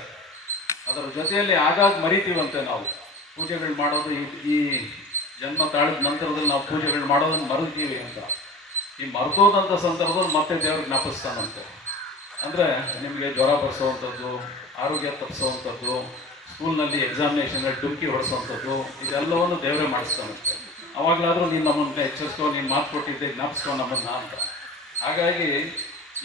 ಅದರ ಜೊತೆಯಲ್ಲಿ ಆಗಾಗ ಮರಿತೀವಂತೆ ನಾವು ಪೂಜೆಗಳು ಮಾಡೋದು. ಈ ಜನ್ಮ ತಾಳಿದ ನಂತರದಲ್ಲಿ ನಾವು ಪೂಜೆಗಳು ಮಾಡೋದನ್ನು ಮರಿತೀವಿ ಅಂತ. ಈ ಮರೆತೋದಂಥ ಸಂದರ್ಭದಲ್ಲಿ ಮತ್ತೆ ದೇವ್ರಿಗೆ ಜ್ಞಾಪಿಸ್ತಾನಂತೆ. ಅಂದರೆ ನಿಮಗೆ ಜ್ವರ ಬರ್ಸೋವಂಥದ್ದು, ಆರೋಗ್ಯ ತಪ್ಪಿಸೋವಂಥದ್ದು, ಸ್ಕೂಲ್ನಲ್ಲಿ ಎಕ್ಸಾಮಿನೇಷನಲ್ಲಿ ಡುಮ್ಕಿ ಹೊಡಿಸೋವಂಥದ್ದು, ಇದೆಲ್ಲವನ್ನು ದೇವರೇ ಮಾಡಿಸ್ತಾನಂತೆ. ಅವಾಗಲಾದರೂ ನೀನು ನಮ್ಮನ್ನು ಎಚ್ಚರಿಸ್ಕೊ, ನೀನು ಮಾತು ಕೊಟ್ಟಿದ್ದೆ ಜ್ಞಾಪಿಸ್ಕೊ ನಮ್ಮನ್ನು ಅಂತ. ಹಾಗಾಗಿ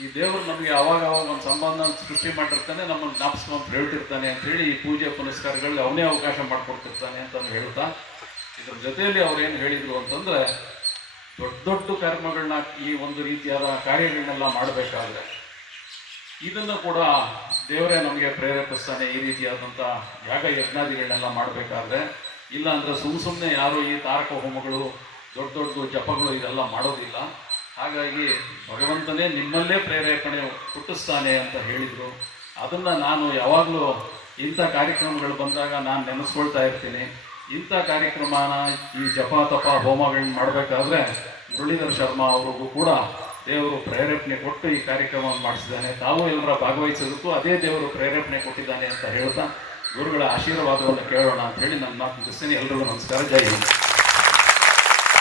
ಈ ದೇವರು ನಮಗೆ ಅವಾಗ ಒಂದು ಸಂಬಂಧ ಸೃಷ್ಟಿ ಮಾಡಿರ್ತಾನೆ, ನಮ್ಮನ್ನು ಜ್ಞಾಪಿಸ್ಕೊಂತ ಹೇಳ್ತಿರ್ತಾನೆ ಅಂಥೇಳಿ ಈ ಪೂಜೆ ಪುನಸ್ಕಾರಗಳಿಗೆ ಅವನೇ ಅವಕಾಶ ಮಾಡಿಕೊಡ್ತಿರ್ತಾನೆ ಅಂತ ಹೇಳ್ತಾ, ಇದ್ರ ಜೊತೆಯಲ್ಲಿ ಅವ್ರೇನು ಹೇಳಿದರು ಅಂತಂದರೆ, ದೊಡ್ಡ ದೊಡ್ಡ ಕರ್ಮಗಳನ್ನ ಈ ಒಂದು ರೀತಿಯಾದ ಕಾರ್ಯಗಳನ್ನೆಲ್ಲ ಮಾಡಬೇಕಾದ್ರೆ ಇದನ್ನು ಕೂಡ ದೇವರೇ ನಮಗೆ ಪ್ರೇರೇಪಿಸ್ತಾನೆ. ಈ ರೀತಿಯಾದಂಥ ಯಾಗ ಯಜ್ಞಾದಿಗಳನ್ನೆಲ್ಲ ಮಾಡಬೇಕಾದ್ರೆ ಇಲ್ಲ ಅಂದರೆ ಸುಮ್ಮನೆ ಯಾರು ಈ ತಾರಕ ಹೋಮಗಳು ದೊಡ್ಡ ದೊಡ್ಡ ಜಪಗಳು ಇದೆಲ್ಲ ಮಾಡೋದಿಲ್ಲ. ಹಾಗಾಗಿ ಭಗವಂತನೇ ನಿಮ್ಮಲ್ಲೇ ಪ್ರೇರೇಪಣೆ ಹುಟ್ಟಿಸ್ತಾನೆ ಅಂತ ಹೇಳಿದರು. ಅದನ್ನು ನಾನು ಯಾವಾಗಲೂ ಇಂಥ ಕಾರ್ಯಕ್ರಮಗಳು ಬಂದಾಗ ನಾನು ನೆನೆಸ್ಕೊಳ್ತಾ ಇರ್ತೀನಿ. ಇಂಥ ಕಾರ್ಯಕ್ರಮನ ಈ ಜಪ ತಪ ಹೋಮಗಳನ್ನ ಮಾಡಬೇಕಾದ್ರೆ ಮುರಳೀಧರ್ ಶರ್ಮಾ ಅವ್ರಿಗೂ ಕೂಡ ದೇವರು ಪ್ರೇರೇಪಣೆ ಕೊಟ್ಟು ಈ ಕಾರ್ಯಕ್ರಮವನ್ನು ಮಾಡಿಸಿದ್ದಾನೆ. ತಾವು ಎಲ್ಲರ ಭಾಗವಹಿಸೋದಕ್ಕೂ ಅದೇ ದೇವರು ಪ್ರೇರೇಪಣೆ ಕೊಟ್ಟಿದ್ದಾನೆ ಅಂತ ಹೇಳ್ತಾ ಗುರುಗಳ ಆಶೀರ್ವಾದವನ್ನು ಕೇಳೋಣ ಅಂತ ಹೇಳಿ ನನ್ನ ಮಾತು ಮುಗಿಸ್ತೀನಿ. ಎಲ್ರಿಗೂ ನಮಸ್ಕಾರ. ಜೈ ಹಿಂದ್.